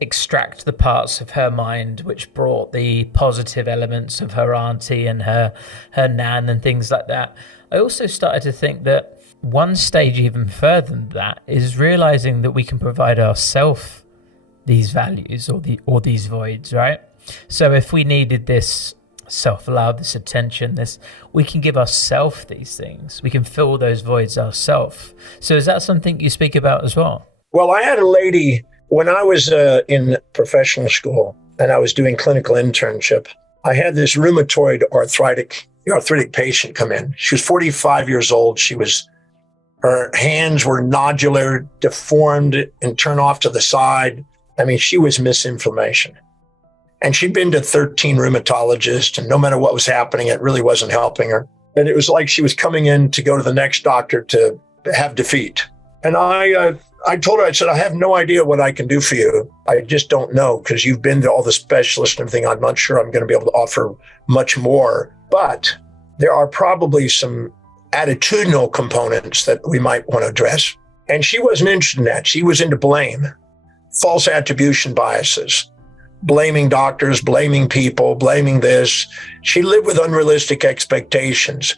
extract the parts of her mind which brought the positive elements of her auntie and her nan and things like that. I also started to think that one stage even further than that is realizing that we can provide ourselves these values or these voids, right? So if we needed this self-love, this attention, we can give ourselves these things. We can fill those voids ourselves. So is that something you speak about as well? Well, I had a lady when I was in professional school and I was doing clinical internship. I had this rheumatoid arthritic patient come in. She was 45 years old. Her hands were nodular, deformed, and turned off to the side. I mean, she was misinflammation. And she'd been to 13 rheumatologists, and no matter what was happening, it really wasn't helping her. And it was like she was coming in to go to the next doctor to have defeat. And I told her, I said, I have no idea what I can do for you. I just don't know, because you've been to all the specialists and everything. I'm not sure I'm going to be able to offer much more. But there are probably some attitudinal components that we might want to address. And she wasn't interested in that. She was into blame, false attribution biases, blaming doctors, blaming people, blaming this. She lived with unrealistic expectations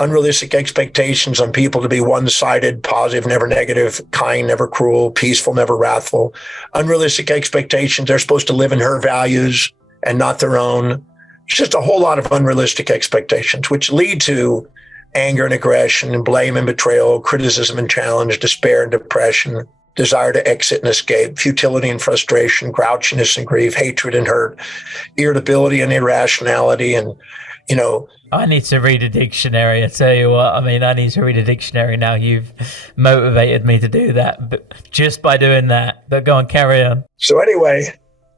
on people to be one-sided, positive, never negative, kind, never cruel, peaceful, never wrathful. Unrealistic expectations. They're supposed to live in her values and not their own. It's just a whole lot of unrealistic expectations, which lead to anger and aggression and blame and betrayal, criticism and challenge, despair and depression, desire to exit and escape, futility and frustration, grouchiness and grief, hatred and hurt, irritability and irrationality. And, I need to read a dictionary. I tell you what, I need to read a dictionary now. You've motivated me to do that, but just by doing that. But go on, carry on. So anyway,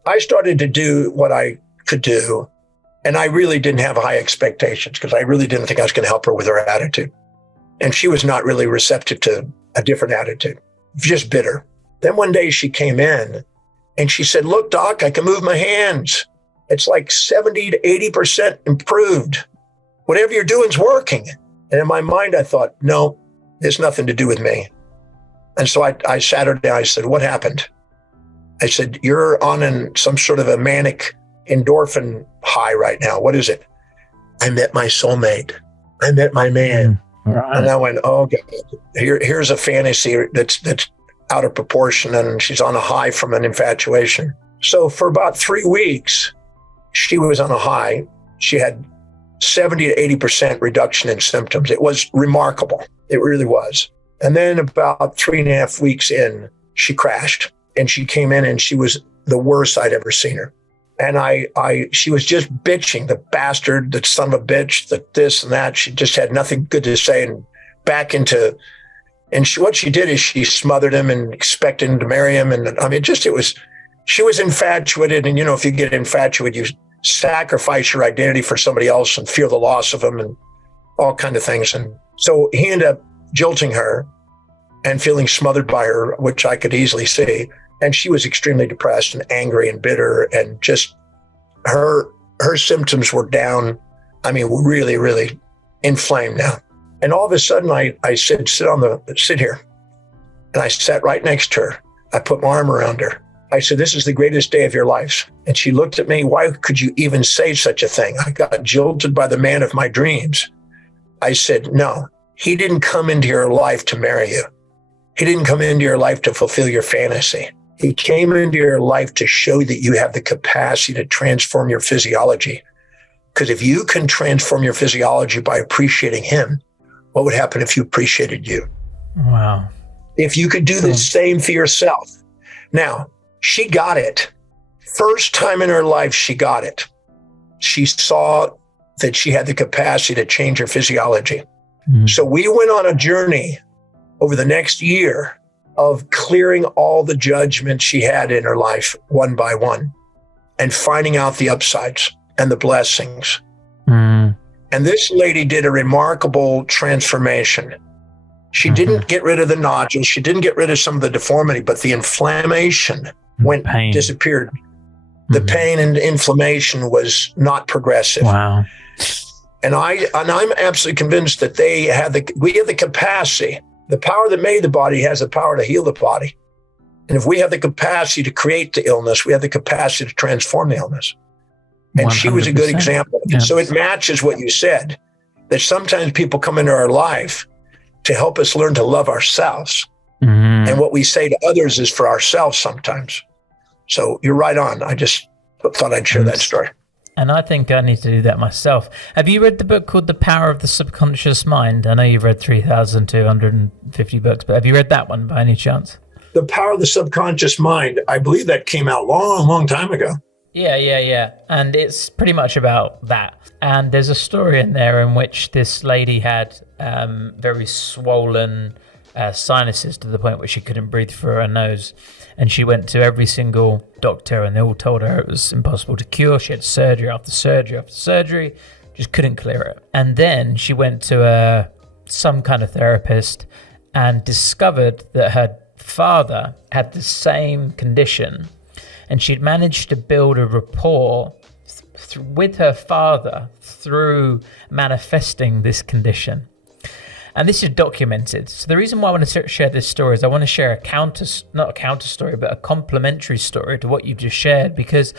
I started to do what I could do. And I really didn't have high expectations because I really didn't think I was going to help her with her attitude. And she was not really receptive to a different attitude, just bitter. Then one day she came in and she said, look, doc, I can move my hands. It's like 70 to 80% improved. Whatever you're doing is working. And in my mind, I thought, no, there's nothing to do with me. And so I sat her down. I said, what happened? I said, you're on some sort of a manic endorphin high right now. What is it? I met my soulmate. I met my man. Right. And I went, oh, God, here's a fantasy that's out of proportion, and she's on a high from an infatuation. So for about 3 weeks, she was on a high. She had 70 to 80% reduction in symptoms. It was remarkable. It really was. And then about 3.5 weeks in, she crashed, and she came in and she was the worst I'd ever seen her. And she was just bitching, the bastard, the son of a bitch, the this and that. She just had nothing good to say, and what she did is she smothered him and expected him to marry him. And she was infatuated. And, if you get infatuated, you sacrifice your identity for somebody else and feel the loss of them and all kind of things. And so he ended up jilting her. and feeling smothered by her, which I could easily see. And she was extremely depressed and angry and bitter, and just her symptoms were down. I mean, really, really inflamed now. And all of a sudden I said, sit here. And I sat right next to her. I put my arm around her. I said, this is the greatest day of your life. And she looked at me. Why could you even say such a thing? I got jilted by the man of my dreams. I said, no, he didn't come into your life to marry you. He didn't come into your life to fulfill your fantasy. He came into your life to show that you have the capacity to transform your physiology. Because if you can transform your physiology by appreciating him, what would happen if you appreciated you? Wow. If you could do the same for yourself. Now, she got it. First time in her life, she got it. She saw that she had the capacity to change her physiology. So we went on a journey over the next year of clearing all the judgments she had in her life one by one and finding out the upsides and the blessings. And this lady did a remarkable transformation. She didn't get rid of the nodules. She didn't get rid of some of the deformity, but the inflammation disappeared. The pain and inflammation was not progressive. Wow. And I'm absolutely convinced that we have the capacity. The power that made the body has the power to heal the body. And if we have the capacity to create the illness, we have the capacity to transform the illness. And 100%. She was a good example. Yeah. So it matches what you said, that sometimes people come into our life to help us learn to love ourselves. And what we say to others is for ourselves sometimes. So you're right on. I just thought I'd share that story. And I think I need to do that myself. Have you read the book called The Power of the Subconscious Mind? I know you've read 3,250 books, but have you read that one by any chance? The Power of the Subconscious Mind. I believe that came out long time ago. Yeah. And it's pretty much about that. And there's a story in there in which this lady had very swollen sinuses to the point where she couldn't breathe through her nose. And she went to every single doctor and they all told her it was impossible to cure. She had surgery after surgery after surgery, just couldn't clear it. And then she went to some kind of therapist and discovered that her father had the same condition. And she'd managed to build a rapport with her father through manifesting this condition. And this is documented. So the reason why I want to share this story is I want to share not a counter story, but a complementary story to what you've just shared, because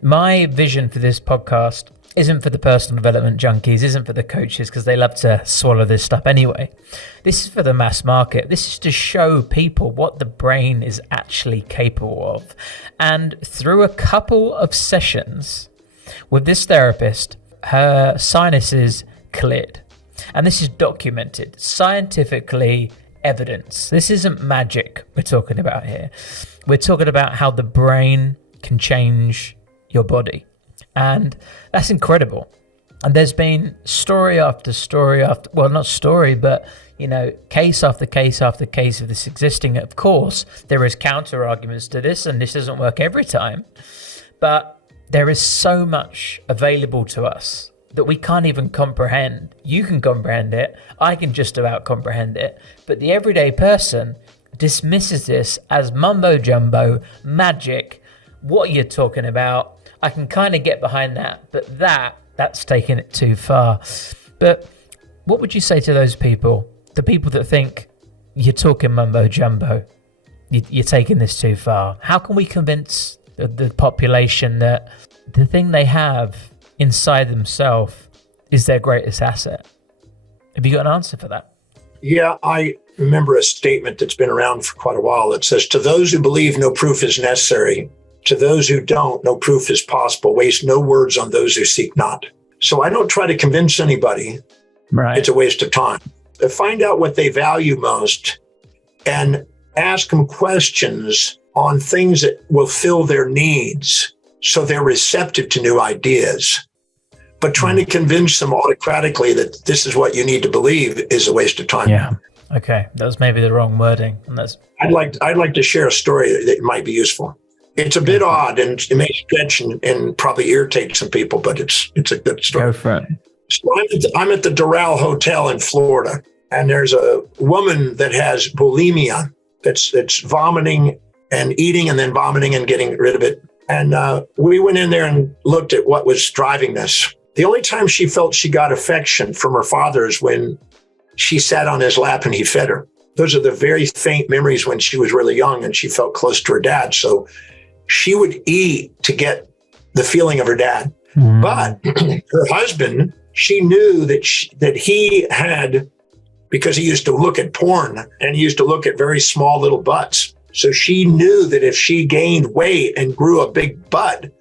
my vision for this podcast isn't for the personal development junkies, isn't for the coaches, because they love to swallow this stuff anyway. This is for the mass market. This is to show people what the brain is actually capable of. And through a couple of sessions with this therapist, her sinuses cleared. And this is documented, scientifically evidence. This isn't magic we're talking about here. We're talking about how the brain can change your body. And that's incredible. And there's been story after story after, well, not story, but, case after case after case of this existing. Of course, there is counter arguments to this, and this doesn't work every time. But there is so much available to us that we can't even comprehend. You can comprehend it. I can just about comprehend it. But the everyday person dismisses this as mumbo jumbo, magic. What you're talking about, I can kind of get behind that, but that's taking it too far. But what would you say to those people, the people that think you're talking mumbo jumbo, you're taking this too far? How can we convince the population that the thing they have inside themselves is their greatest asset? Have you got an answer for that? Yeah, I remember a statement that's been around for quite a while that says, to those who believe, no proof is necessary. To those who don't, no proof is possible. Waste no words on those who seek not. So I don't try to convince anybody. Right. It's a waste of time. To find out what they value most and ask them questions on things that will fill their needs so they're receptive to new ideas. But trying to convince them autocratically that this is what you need to believe is a waste of time. Yeah. Okay. That was maybe the wrong wording. And that's. I'd like to share a story that might be useful. It's a bit odd and it may stretch and probably irritate some people, but it's a good story. Go for it. So I'm at the Doral Hotel in Florida, And there's a woman that has bulimia, that's vomiting and eating and then vomiting and getting rid of it. And we went in there and looked at what was driving this. The only time she felt she got affection from her father is when she sat on his lap and he fed her. Those are the very faint memories when she was really young and she felt close to her dad. So she would eat to get the feeling of her dad. Mm. But her husband, she knew that he had, because he used to look at porn and he used to look at very small little butts. So she knew that if she gained weight and grew a big butt,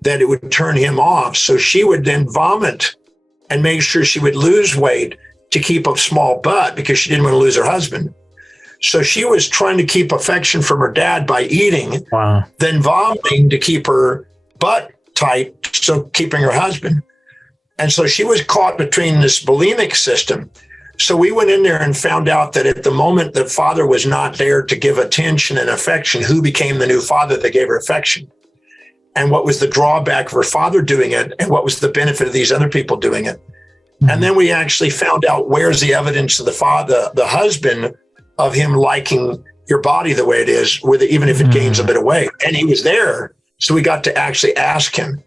that it would turn him off. So she would then vomit and make sure she would lose weight to keep a small butt because she didn't want to lose her husband. So she was trying to keep affection from her dad by eating, wow, then vomiting to keep her butt tight, so keeping her husband. And so she was caught between this bulimic system. So we went in there and found out that at the moment the father was not there to give attention and affection, who became the new father that gave her affection? And what was the drawback of her father doing it? And what was the benefit of these other people doing it? Mm-hmm. And then we actually found out where's the evidence of the father, the husband, of him liking your body the way it is, with even if it gains a bit of weight. And he was there. So we got to actually ask him.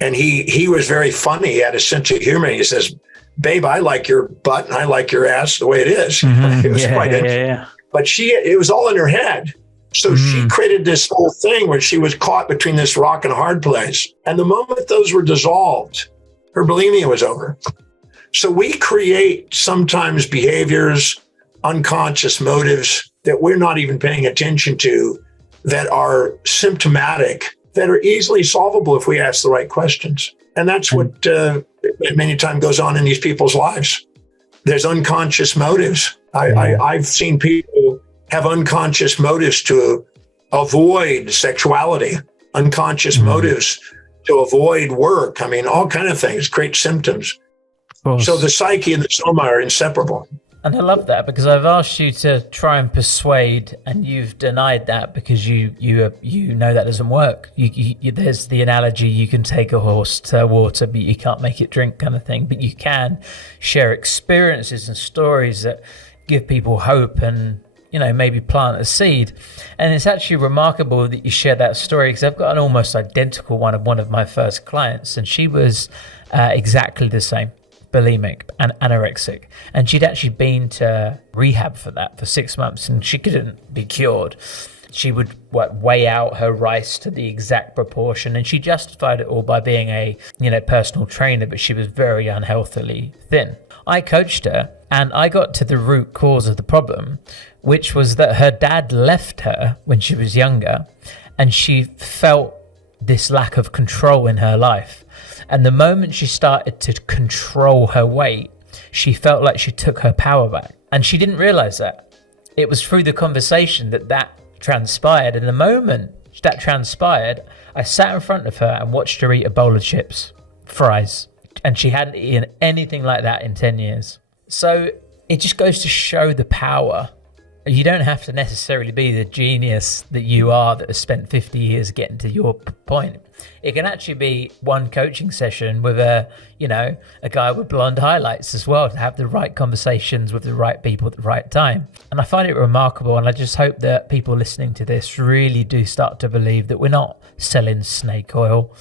And he was very funny. He had a sense of humor. He says, babe, I like your butt and I like your ass the way it is. Mm-hmm. It was quite interesting. Yeah. But it was all in her head. So she created this whole thing where she was caught between this rock and a hard place. And the moment those were dissolved, her bulimia was over. So we create sometimes behaviors, unconscious motives that we're not even paying attention to, that are symptomatic, that are easily solvable if we ask the right questions. And that's what many times goes on in these people's lives. There's unconscious motives. I've seen people have unconscious motives to avoid sexuality, unconscious motives to avoid work. I mean, all kinds of things create symptoms. So the psyche and the soma are inseparable. And I love that, because I've asked you to try and persuade, and you've denied that because you know that doesn't work. There's the analogy: you can take a horse to water, but you can't make it drink, kind of thing. But you can share experiences and stories that give people hope, and maybe plant a seed. And it's actually remarkable that you share that story, because I've got an almost identical one of my first clients, and she was exactly the same. Bulimic and anorexic, and she'd actually been to rehab for that for 6 months, and she couldn't be cured. She would weigh out her rice to the exact proportion, and she justified it all by being a personal trainer, but she was very unhealthily thin. I coached her, and I got to the root cause of the problem, which was that her dad left her when she was younger, and she felt this lack of control in her life. And the moment she started to control her weight, she felt like she took her power back. And she didn't realize that. It was through the conversation that transpired. And the moment that transpired, I sat in front of her and watched her eat a bowl of chips, fries. And she hadn't eaten anything like that in 10 years. So it just goes to show the power. You don't have to necessarily be the genius that you are that has spent 50 years getting to your point. It can actually be one coaching session with a guy with blonde highlights as well, to have the right conversations with the right people at the right time. And I find it remarkable, and I just hope that people listening to this really do start to believe that we're not selling snake oil.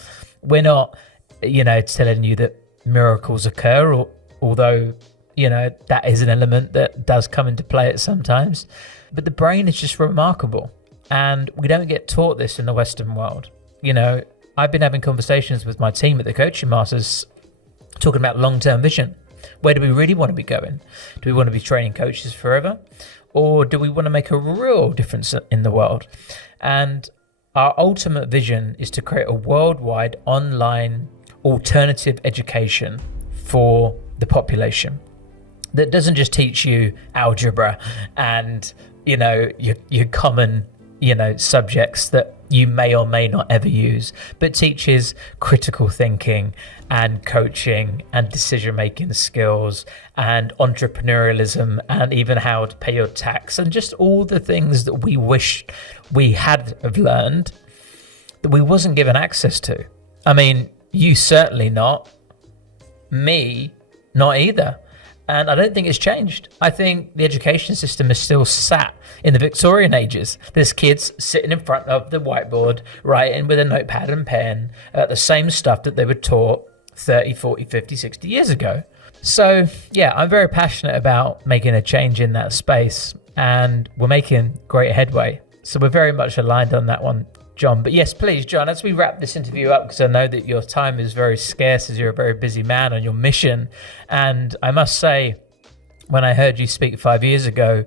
We're not, telling you that miracles occur, although that is an element that does come into play at sometimes. But the brain is just remarkable. And we don't get taught this in the Western world. I've been having conversations with my team at the Coaching Masters talking about long-term vision. Where do we really want to be going? Do we want to be training coaches forever? Or do we want to make a real difference in the world? And our ultimate vision is to create a worldwide online alternative education for the population that doesn't just teach you algebra and, your common, subjects that you may or may not ever use, but teaches critical thinking and coaching and decision-making skills and entrepreneurialism and even how to pay your tax and just all the things that we wish we had have learned that we wasn't given access to. I mean, you certainly not, me not either. And I don't think it's changed. I think the education system is still sat in the Victorian ages. There's kids sitting in front of the whiteboard, writing with a notepad and pen, the same stuff that they were taught 30, 40, 50, 60 years ago. So yeah, I'm very passionate about making a change in that space, and we're making great headway. So we're very much aligned on that one, John. But yes, please, John, as we wrap this interview up, because I know that your time is very scarce as you're a very busy man on your mission. And I must say, when I heard you speak 5 years ago,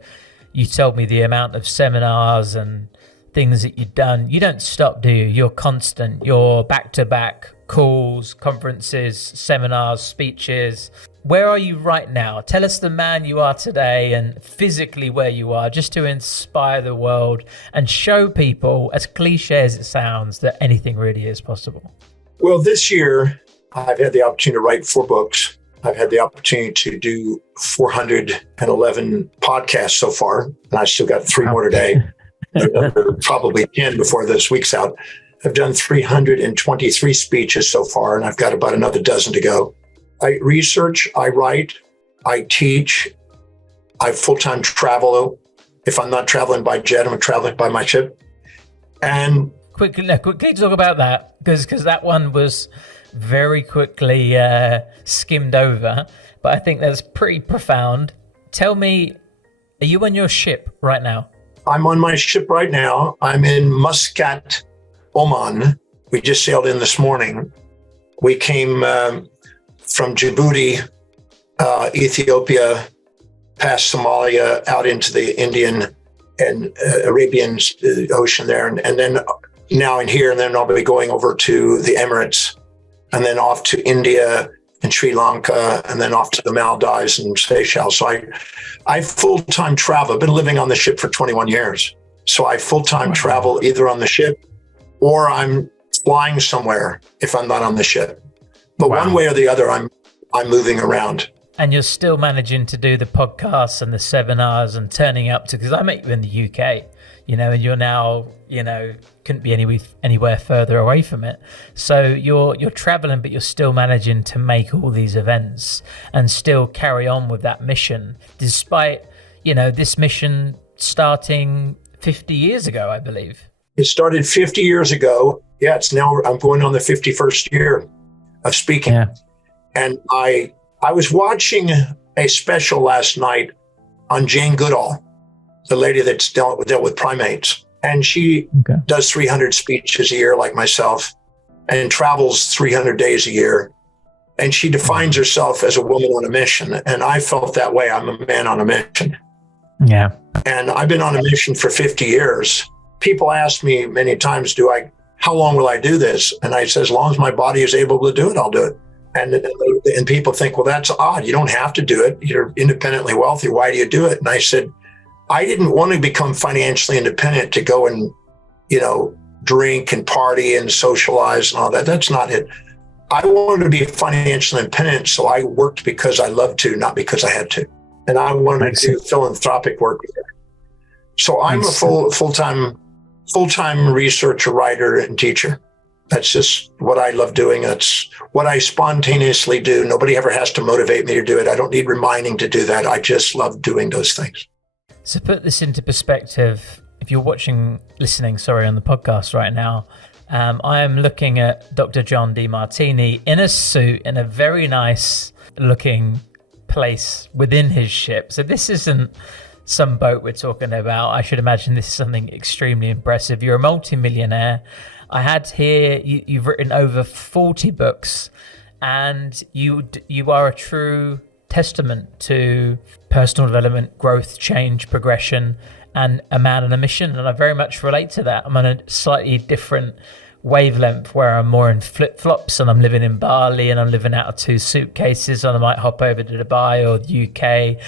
you told me the amount of seminars and things that you've done. You don't stop, do you? You're constant. You're back-to-back calls, conferences, seminars, speeches. Where are you right now? Tell us the man you are today and physically where you are, just to inspire the world and show people, as cliche as it sounds, that anything really is possible. Well, this year, I've had the opportunity to write 4 books. I've had the opportunity to do 411 podcasts so far, and I still got 3 more today. Probably 10 before this week's out. I've done 323 speeches so far, and I've got about another dozen to go. I research, I write, I teach, I full-time travel. If I'm not traveling by jet, I'm traveling by my ship. And quickly talk about that, because that one was very quickly skimmed over, but I think that's pretty profound. Tell me, are you on your ship right now? I'm on my ship right now. I'm in Muscat, Oman. We just sailed in this morning. We came from Djibouti, Ethiopia, past Somalia, out into the Indian and Arabian Ocean there. And then now in here, and then I'll be going over to the Emirates, and then off to India and Sri Lanka, and then off to the Maldives and Seychelles. So I full-time travel. I've been living on the ship for 21 years. So I full-time travel either on the ship or I'm flying somewhere if I'm not on the ship. But one way or the other, I'm moving around. And you're still managing to do the podcasts and the seminars and turning up to, because I met you in the UK, and you're now, couldn't be anywhere further away from it. So you're traveling, but you're still managing to make all these events and still carry on with that mission, despite, this mission starting 50 years ago, I believe. It started 50 years ago. Yeah, it's now, I'm going on the 51st year of speaking. Yeah. And I was watching a special last night on Jane Goodall, the lady that's dealt with primates. And she does 300 speeches a year like myself and travels 300 days a year. And she defines herself as a woman on a mission. And I felt that way. I'm a man on a mission. Yeah. And I've been on a mission for 50 years. People ask me many times, how long will I do this? And I say, as long as my body is able to do it, I'll do it. And people think, well, that's odd. You don't have to do it. You're independently wealthy. Why do you do it? And I said, I didn't want to become financially independent to go and, drink and party and socialize and all that. That's not it. I wanted to be financially independent. So I worked because I loved to, not because I had to. And I wanted to do philanthropic work. So I'm a full-time researcher, writer, and teacher. That's just what I love doing. That's what I spontaneously do. Nobody ever has to motivate me to do it. I don't need reminding to do that. I just love doing those things. So put this into perspective. If you're listening on the podcast right now, I am looking at Dr. John Demartini in a suit in a very nice looking place within his ship. So this isn't some boat we're talking about. I should imagine this is something extremely impressive. You're a multimillionaire. I had here, you've written over 40 books, and you are a true testament to personal development, growth, change, progression, and a man on a mission. And I very much relate to that. I'm on a slightly different wavelength where I'm more in flip-flops, and I'm living in Bali, and I'm living out of 2 suitcases, and I might hop over to Dubai or the UK,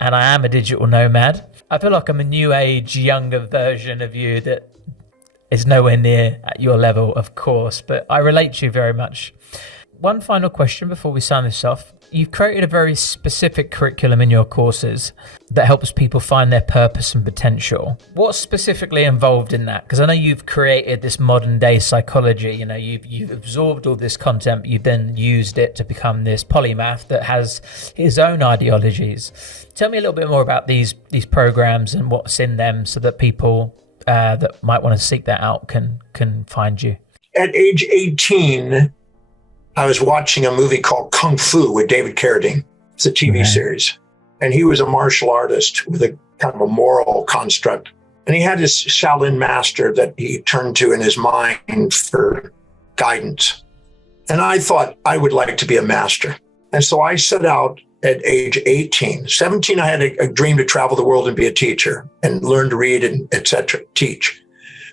and I am a digital nomad. I feel like I'm a new age, younger version of you that is nowhere near at your level, of course, but I relate to you very much. One final question before we sign this off. You've created a very specific curriculum in your courses that helps people find their purpose and potential. What's specifically involved in that? Because I know you've created this modern day psychology. You know, you've absorbed all this content, but you've then used it to become this polymath that has his own ideologies. Tell me a little bit more about these programs and what's in them, so that people that might want to seek that out can find you. At age 18, I was watching a movie called Kung Fu with David Carradine. It's a TV series. And he was a martial artist with a kind of a moral construct. And he had his Shaolin master that he turned to in his mind for guidance. And I thought I would like to be a master. And so I set out at age 18. 17, I had a dream to travel the world and be a teacher and learn to read and et cetera, teach.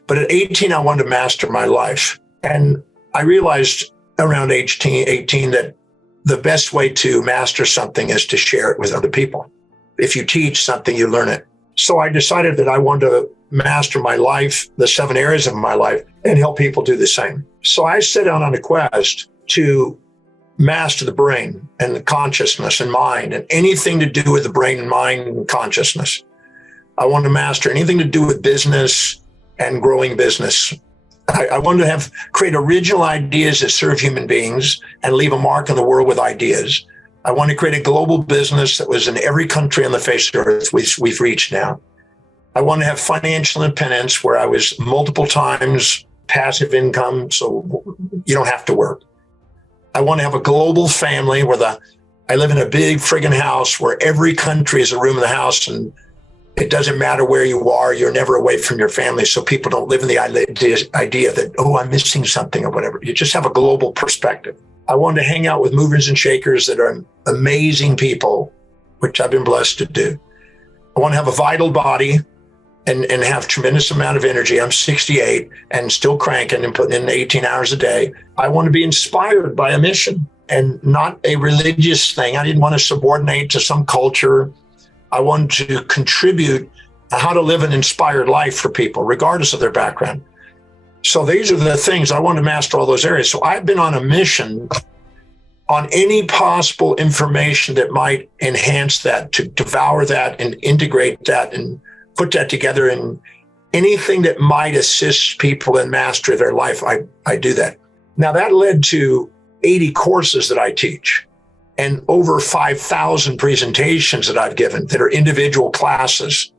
But at 18, I wanted to master my life. And I realized around age 18 that the best way to master something is to share it with other people. If you teach something, you learn it. So I decided that I wanted to master my life, the 7 areas of my life, and help people do the same. So I set out on a quest to master the brain and the consciousness and mind and anything to do with the brain and mind and consciousness. I wanted to master anything to do with business and growing business. I wanted to create original ideas that serve human beings and leave a mark on the world with ideas. I wanted to create a global business that was in every country on the face of the earth we've reached now. I wanted to have financial independence where I was multiple times passive income, so you don't have to work. I want to have a global family where I live in a big friggin' house where every country is a room in the house, and it doesn't matter where you are, you're never away from your family. So people don't live in the idea that, oh, I'm missing something or whatever. You just have a global perspective. I wanted to hang out with movers and shakers that are amazing people, which I've been blessed to do. I want to have a vital body and have tremendous amount of energy. I'm 68 and still cranking and putting in 18 hours a day. I want to be inspired by a mission and not a religious thing. I didn't want to subordinate to some culture. I want to contribute how to live an inspired life for people, regardless of their background. So these are the things I want to master, all those areas. So I've been on a mission on any possible information that might enhance that, to devour that and integrate that and put that together in anything that might assist people in mastery of their life. I do that. Now that led to 80 courses that I teach, and over 5,000 presentations that I've given that are individual classes.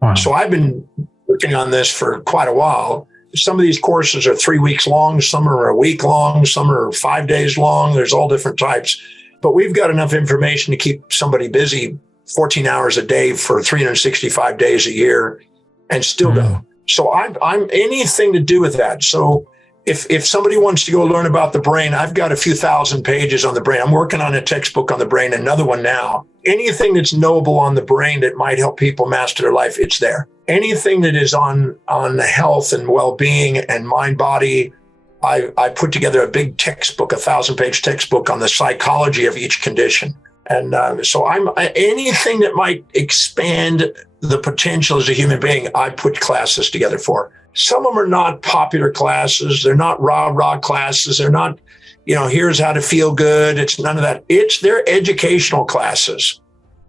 Wow. So I've been working on this for quite a while. Some of these courses are 3 weeks long, some are a week long, some are 5 days long. There's all different types. But we've got enough information to keep somebody busy 14 hours a day for 365 days a year and still go. So I'm anything to do with that. So if somebody wants to go learn about the brain, I've got a few thousand pages on the brain. I'm working on a textbook on the brain, another one now. Anything that's knowable on the brain that might help people master their life, it's there. Anything that is on health and well-being and mind-body, I put together a big textbook, 1,000-page textbook on the psychology of each condition. And so anything that might expand the potential as a human being, I put classes together for. Some of them are not popular classes. They're not rah-rah classes. They're not, here's how to feel good. It's none of that. They're educational classes.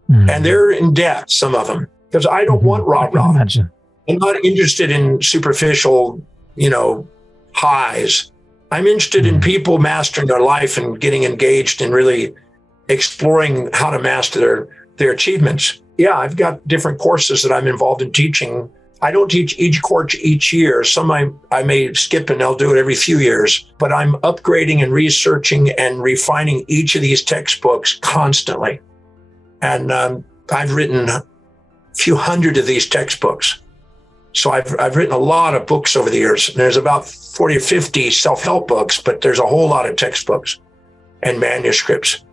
And they're in depth, some of them, because I don't want rah-rah. I'm not interested in superficial, highs. I'm interested in people mastering their life and getting engaged and really exploring how to master their achievements. Yeah, I've got different courses that I'm involved in teaching. I don't teach each course each year. Some I may skip and I'll do it every few years, but I'm upgrading and researching and refining each of these textbooks constantly. And I've written a few hundred of these textbooks. So I've written a lot of books over the years. There's about 40 or 50 self-help books, but there's a whole lot of textbooks and manuscripts.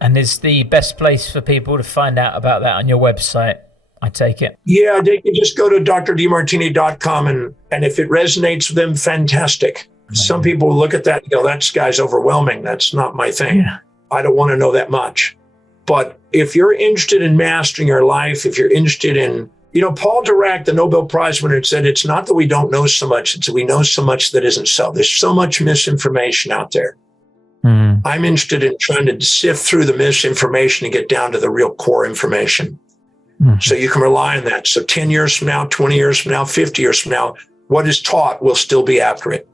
And is the best place for people to find out about that on your website, I take it? Yeah, they can just go to drdemartini.com and if it resonates with them, fantastic. Amazing. Some people look at that and go, that guy's overwhelming. That's not my thing. Yeah. I don't want to know that much. But if you're interested in mastering your life, if you're interested in, Paul Bragg, the Nobel Prize winner, said, it's not that we don't know so much, it's that we know so much that isn't so. There's so much misinformation out there. I'm interested in trying to sift through the misinformation and get down to the real core information. So you can rely on that. So 10 years from now, 20 years from now, 50 years from now, what is taught will still be accurate.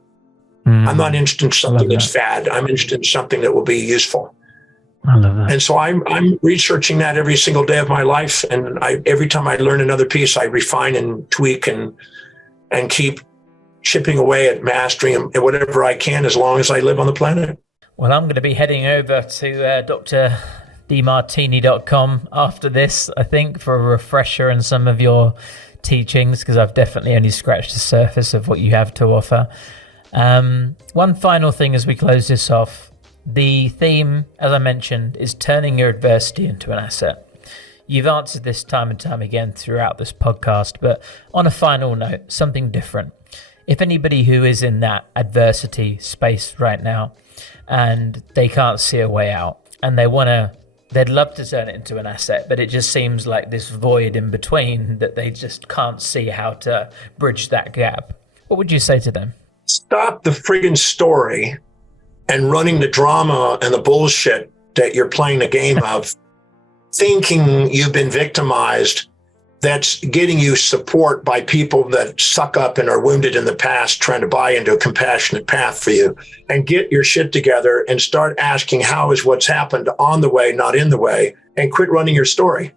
I'm not interested in something that's fad. I'm interested in something that will be useful. I love that. And so I'm researching that every single day of my life. And every time I learn another piece, I refine and tweak and keep chipping away at mastering whatever I can as long as I live on the planet. Well, I'm going to be heading over to drdemartini.com after this, I think, for a refresher and some of your teachings, because I've definitely only scratched the surface of what you have to offer. One final thing as we close this off. The theme, as I mentioned, is turning your adversity into an asset. You've answered this time and time again throughout this podcast, but on a final note, something different. If anybody who is in that adversity space right now and they can't see a way out and they'd love to turn it into an asset, but it just seems like this void in between that they just can't see how to bridge that gap, what would you say to them? Stop the friggin' story and running the drama and the bullshit that you're playing the game of, thinking you've been victimized. That's getting you support by people that suck up and are wounded in the past, trying to buy into a compassionate path for you. And get your shit together and start asking how is what's happened on the way, not in the way, and quit running your story.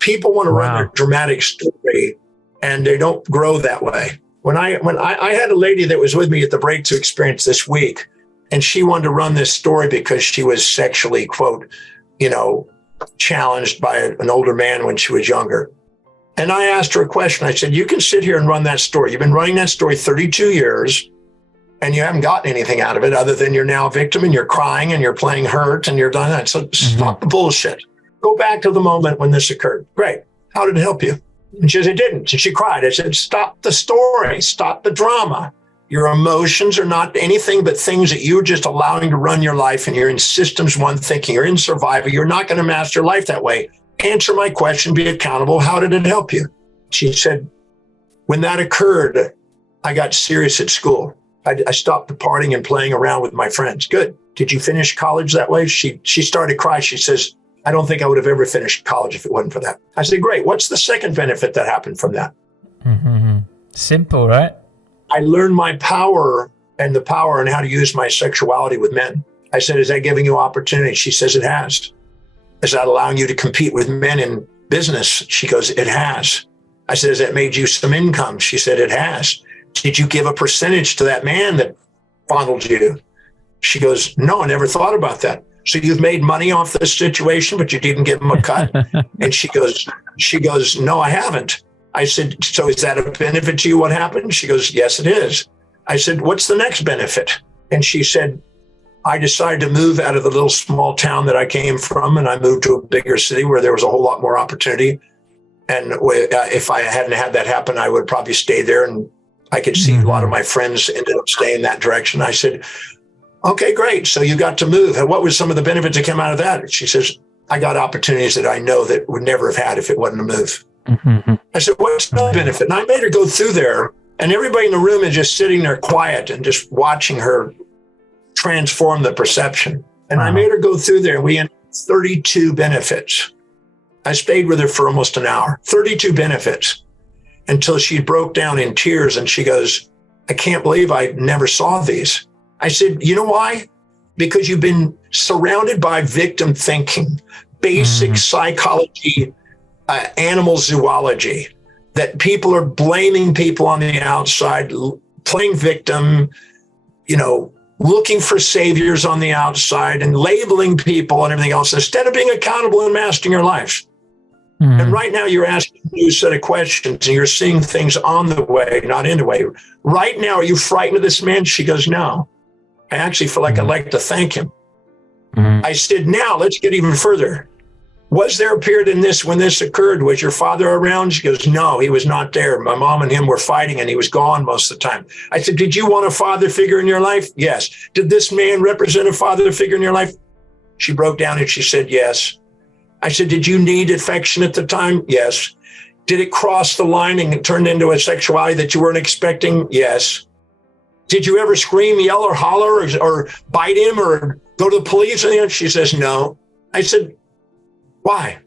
People want to run their dramatic story and they don't grow that way. When I had a lady that was with me at the Breakthrough Experience this week, and she wanted to run this story because she was sexually, quote, challenged by an older man when she was younger. And I asked her a question. I said, you can sit here and run that story. You've been running that story 32 years and you haven't gotten anything out of it other than you're now a victim and you're crying and you're playing hurt and you're done that. So stop the bullshit. Go back to the moment when this occurred. Great. How did it help you? And she said, it didn't. And she cried. I said, stop the story. Stop the drama. Your emotions are not anything but things that you're just allowing to run your life, and you're in systems one thinking. You're in survival. You're not going to master life that way. Answer my question, be accountable. How did it help you? She said, when that occurred, I got serious at school. I stopped the partying and playing around with my friends. Good. Did you finish college that way? She started crying. She says, I don't think I would have ever finished college if it wasn't for that. I said, great. What's the second benefit that happened from that? Simple, right? I learned my power and the power and how to use my sexuality with men. I said, is that giving you opportunity? She says, it has. Is that allowing you to compete with men in business? She goes, it has. I said, has that made you some income? She said, it has. Did you give a percentage to that man that fondled you? She goes, no, I never thought about that. So you've made money off this situation, but you didn't give him a cut? And she goes, no, I haven't. I said, so is that a benefit to you, what happened? She goes, yes, it is. I said, what's the next benefit? And she said, I decided to move out of the little small town that I came from, and I moved to a bigger city where there was a whole lot more opportunity. And if I hadn't had that happen, I would probably stay there. And I could see a lot of my friends ended up staying that direction. I said, okay, great. So you got to move. And what were some of the benefits that came out of that? She says, I got opportunities that I know that would never have had if it wasn't a move. I said, what's the benefit? And I made her go through there, and everybody in the room is just sitting there quiet and just watching her transform the perception. And I made her go through there, and we had 32 benefits. I stayed with her for almost an hour, 32 benefits, until she broke down in tears and she goes, I can't believe I never saw these. I said, you know why? Because you've been surrounded by victim thinking, basic psychology, animal zoology, that people are blaming people on the outside, playing victim, looking for saviors on the outside and labeling people and everything else instead of being accountable and mastering your life. And right now you're asking a new set of questions and you're seeing things on the way, not in the way. Right now, are you frightened of this man? She goes, no. I actually feel like I'd like to thank him. I said, now let's get even further. Was there a period in this when this occurred? Was your father around? She goes, no, he was not there. My mom and him were fighting and he was gone most of the time. I said, did you want a father figure in your life? Yes. Did this man represent a father figure in your life? She broke down and she said, yes. I said, did you need affection at the time? Yes. Did it cross the line and it turned into a sexuality that you weren't expecting? Yes. Did you ever scream, yell, or holler or bite him or go to the police? And she says, no. I said, why?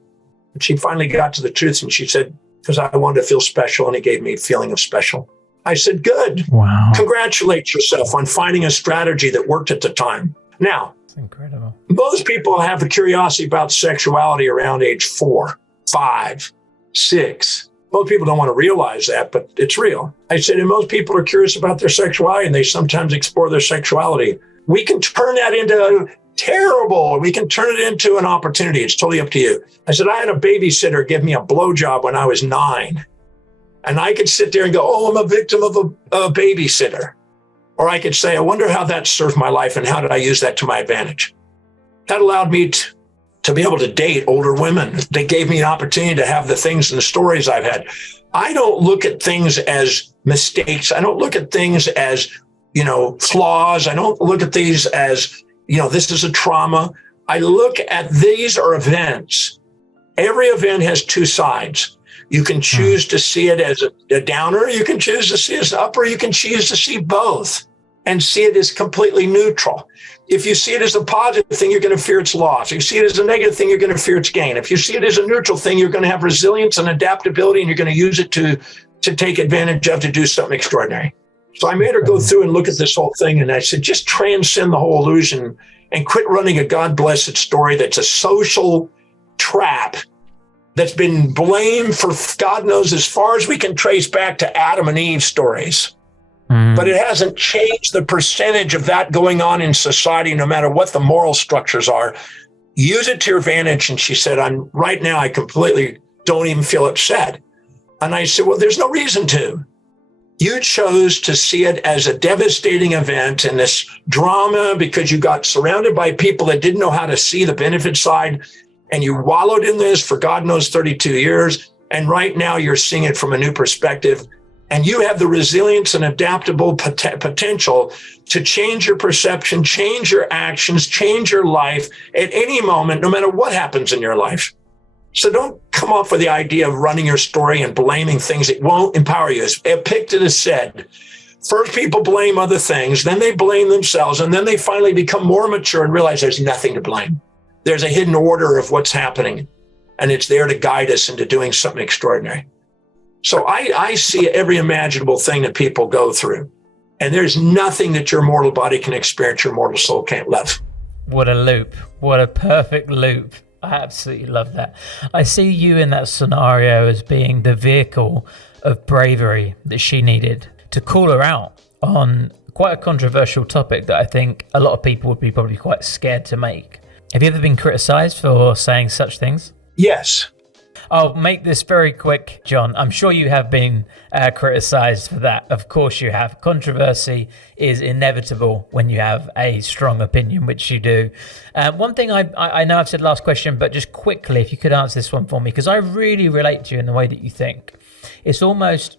And she finally got to the truth and she said, because I wanted to feel special and it gave me a feeling of special. I said, good. Wow. Congratulate yourself on finding a strategy that worked at the time. Now, that's incredible. Most people have a curiosity about sexuality around age 4, 5, 6. Most people don't want to realize that, but it's real. I said, and most people are curious about their sexuality and they sometimes explore their sexuality. We can turn that into terrible. We can turn it into an opportunity. It's totally up to you. I said, I had a babysitter give me a blowjob when I was 9. And I could sit there and go, oh, I'm a victim of a babysitter. Or I could say, I wonder how that served my life and how did I use that to my advantage? That allowed me to be able to date older women. They gave me an opportunity to have the things and the stories I've had. I don't look at things as mistakes. I don't look at things as, flaws. I don't look at these as, this is a trauma. I look at these are events. Every event has two sides. You can choose to see it as a downer. You can choose to see it as upper. You can choose to see both and see it as completely neutral. If you see it as a positive thing, you're going to fear its loss. If you see it as a negative thing, you're going to fear its gain. If you see it as a neutral thing, you're going to have resilience and adaptability, and you're going to use it to take advantage of, to do something extraordinary. So I made her go through and look at this whole thing, and I said, just transcend the whole illusion and quit running a God-blessed story that's a social trap that's been blamed for God knows as far as we can trace back to Adam and Eve stories. But it hasn't changed the percentage of that going on in society, no matter what the moral structures are. Use it to your advantage. And she said, right now, I completely don't even feel upset. And I said, well, there's no reason to. You chose to see it as a devastating event and this drama because you got surrounded by people that didn't know how to see the benefit side. And you wallowed in this for God knows 32 years. And right now you're seeing it from a new perspective. And you have the resilience and adaptable potential to change your perception, change your actions, change your life at any moment, no matter what happens in your life. So don't come up with the idea of running your story and blaming things that won't empower you. As Epictetus said, first people blame other things, then they blame themselves, and then they finally become more mature and realize there's nothing to blame. There's a hidden order of what's happening, and it's there to guide us into doing something extraordinary. So I see every imaginable thing that people go through, and there's nothing that your mortal body can experience, your mortal soul can't love. What a loop. What a perfect loop. I absolutely love that. I see you in that scenario as being the vehicle of bravery that she needed to call her out on quite a controversial topic that I think a lot of people would be probably quite scared to make. Have you ever been criticized for saying such things? Yes. I'll make this very quick, John. I'm sure you have been criticized for that. Of course you have. Controversy is inevitable when you have a strong opinion, which you do. One thing I know I've said last question, but just quickly, if you could answer this one for me, because I really relate to you in the way that you think. It's almost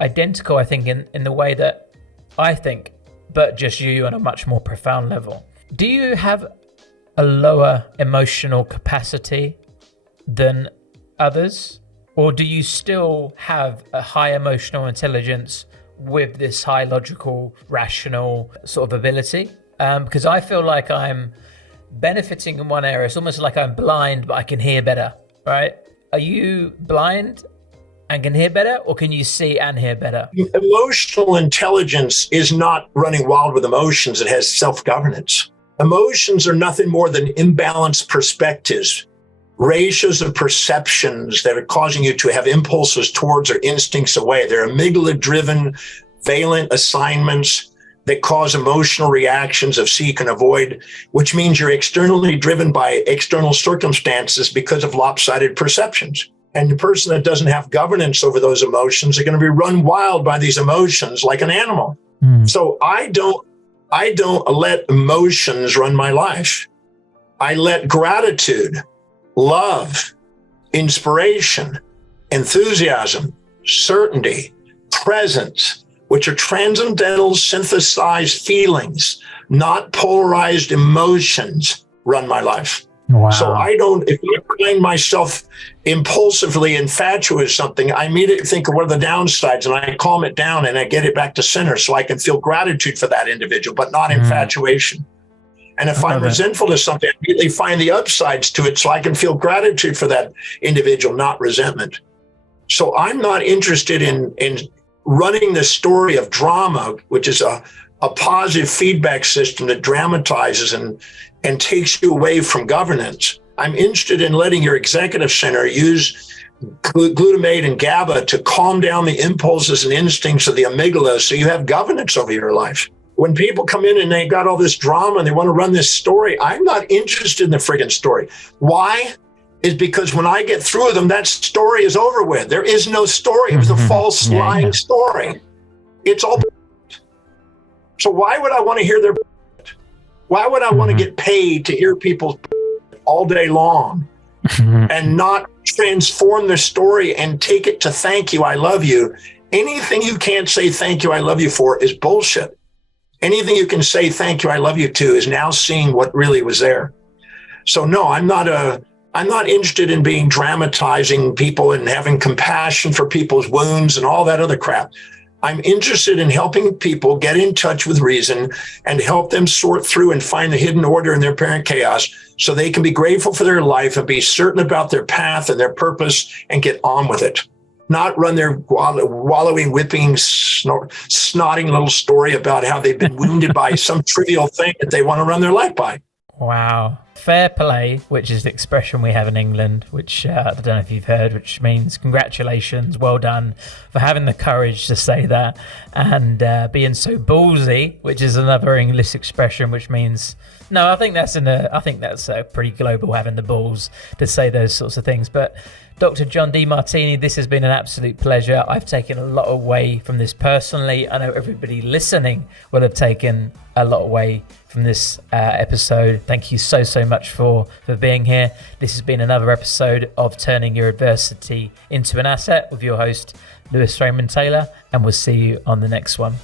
identical, I think, in the way that I think, but just you on a much more profound level. Do you have a lower emotional capacity than others, or do you still have a high emotional intelligence with this high logical, rational sort of ability? Because I feel like I'm benefiting in one area. It's almost like I'm blind, but I can hear better, right? Are you blind and can hear better, or can you see and hear better? Emotional intelligence is not running wild with emotions. It has self-governance. Emotions are nothing more than imbalanced perspectives, ratios of perceptions that are causing you to have impulses towards or instincts away. They're amygdala-driven, valent assignments that cause emotional reactions of seek and avoid, which means you're externally driven by external circumstances because of lopsided perceptions. And the person that doesn't have governance over those emotions are going to be run wild by these emotions like an animal. So I don't let emotions run my life. I let gratitude, love, inspiration, enthusiasm, certainty, presence, which are transcendental synthesized feelings, not polarized emotions, run my life. Wow. So if I find myself impulsively infatuated with something, I immediately think of what are the downsides and I calm it down and I get it back to center so I can feel gratitude for that individual, but not infatuation. And if I'm resentful of something, I immediately find the upsides to it so I can feel gratitude for that individual, not resentment. So I'm not interested in running the story of drama, which is a positive feedback system that dramatizes and takes you away from governance. I'm interested in letting your executive center use glutamate and GABA to calm down the impulses and instincts of the amygdala so you have governance over your life. When people come in and they got all this drama and they want to run this story, I'm not interested in the friggin' story. Why? Is because when I get through with them, that story is over with. There is no story. It was a false, lying story. It's all. So why would I want to hear their? Why would I want to get paid to hear people all day long and not transform their story and take it to thank you, I love you? Anything you can't say thank you, I love you for is bullshit. Anything you can say thank you, I love you to is now seeing what really was there. So no, I'm not interested in being dramatizing people and having compassion for people's wounds and all that other crap. I'm interested in helping people get in touch with reason and help them sort through and find the hidden order in their apparent chaos so they can be grateful for their life and be certain about their path and their purpose and get on with it. Not run their wallowing, whipping, snotting little story about how they've been wounded by some trivial thing that they want to run their life by. Wow. Fair play, which is the expression we have in England, which I don't know if you've heard, which means congratulations, well done for having the courage to say that, and being so ballsy, which is another English expression, which means no. I think that's pretty global, having the balls to say those sorts of things. But Dr. John Demartini, this has been an absolute pleasure. I've taken a lot away from this personally. I know everybody listening will have taken a lot away from this episode. Thank you so much for being here. This has been another episode of Turning Your Adversity into an Asset with your host, Raymond Taylor, and we'll see you on the next one.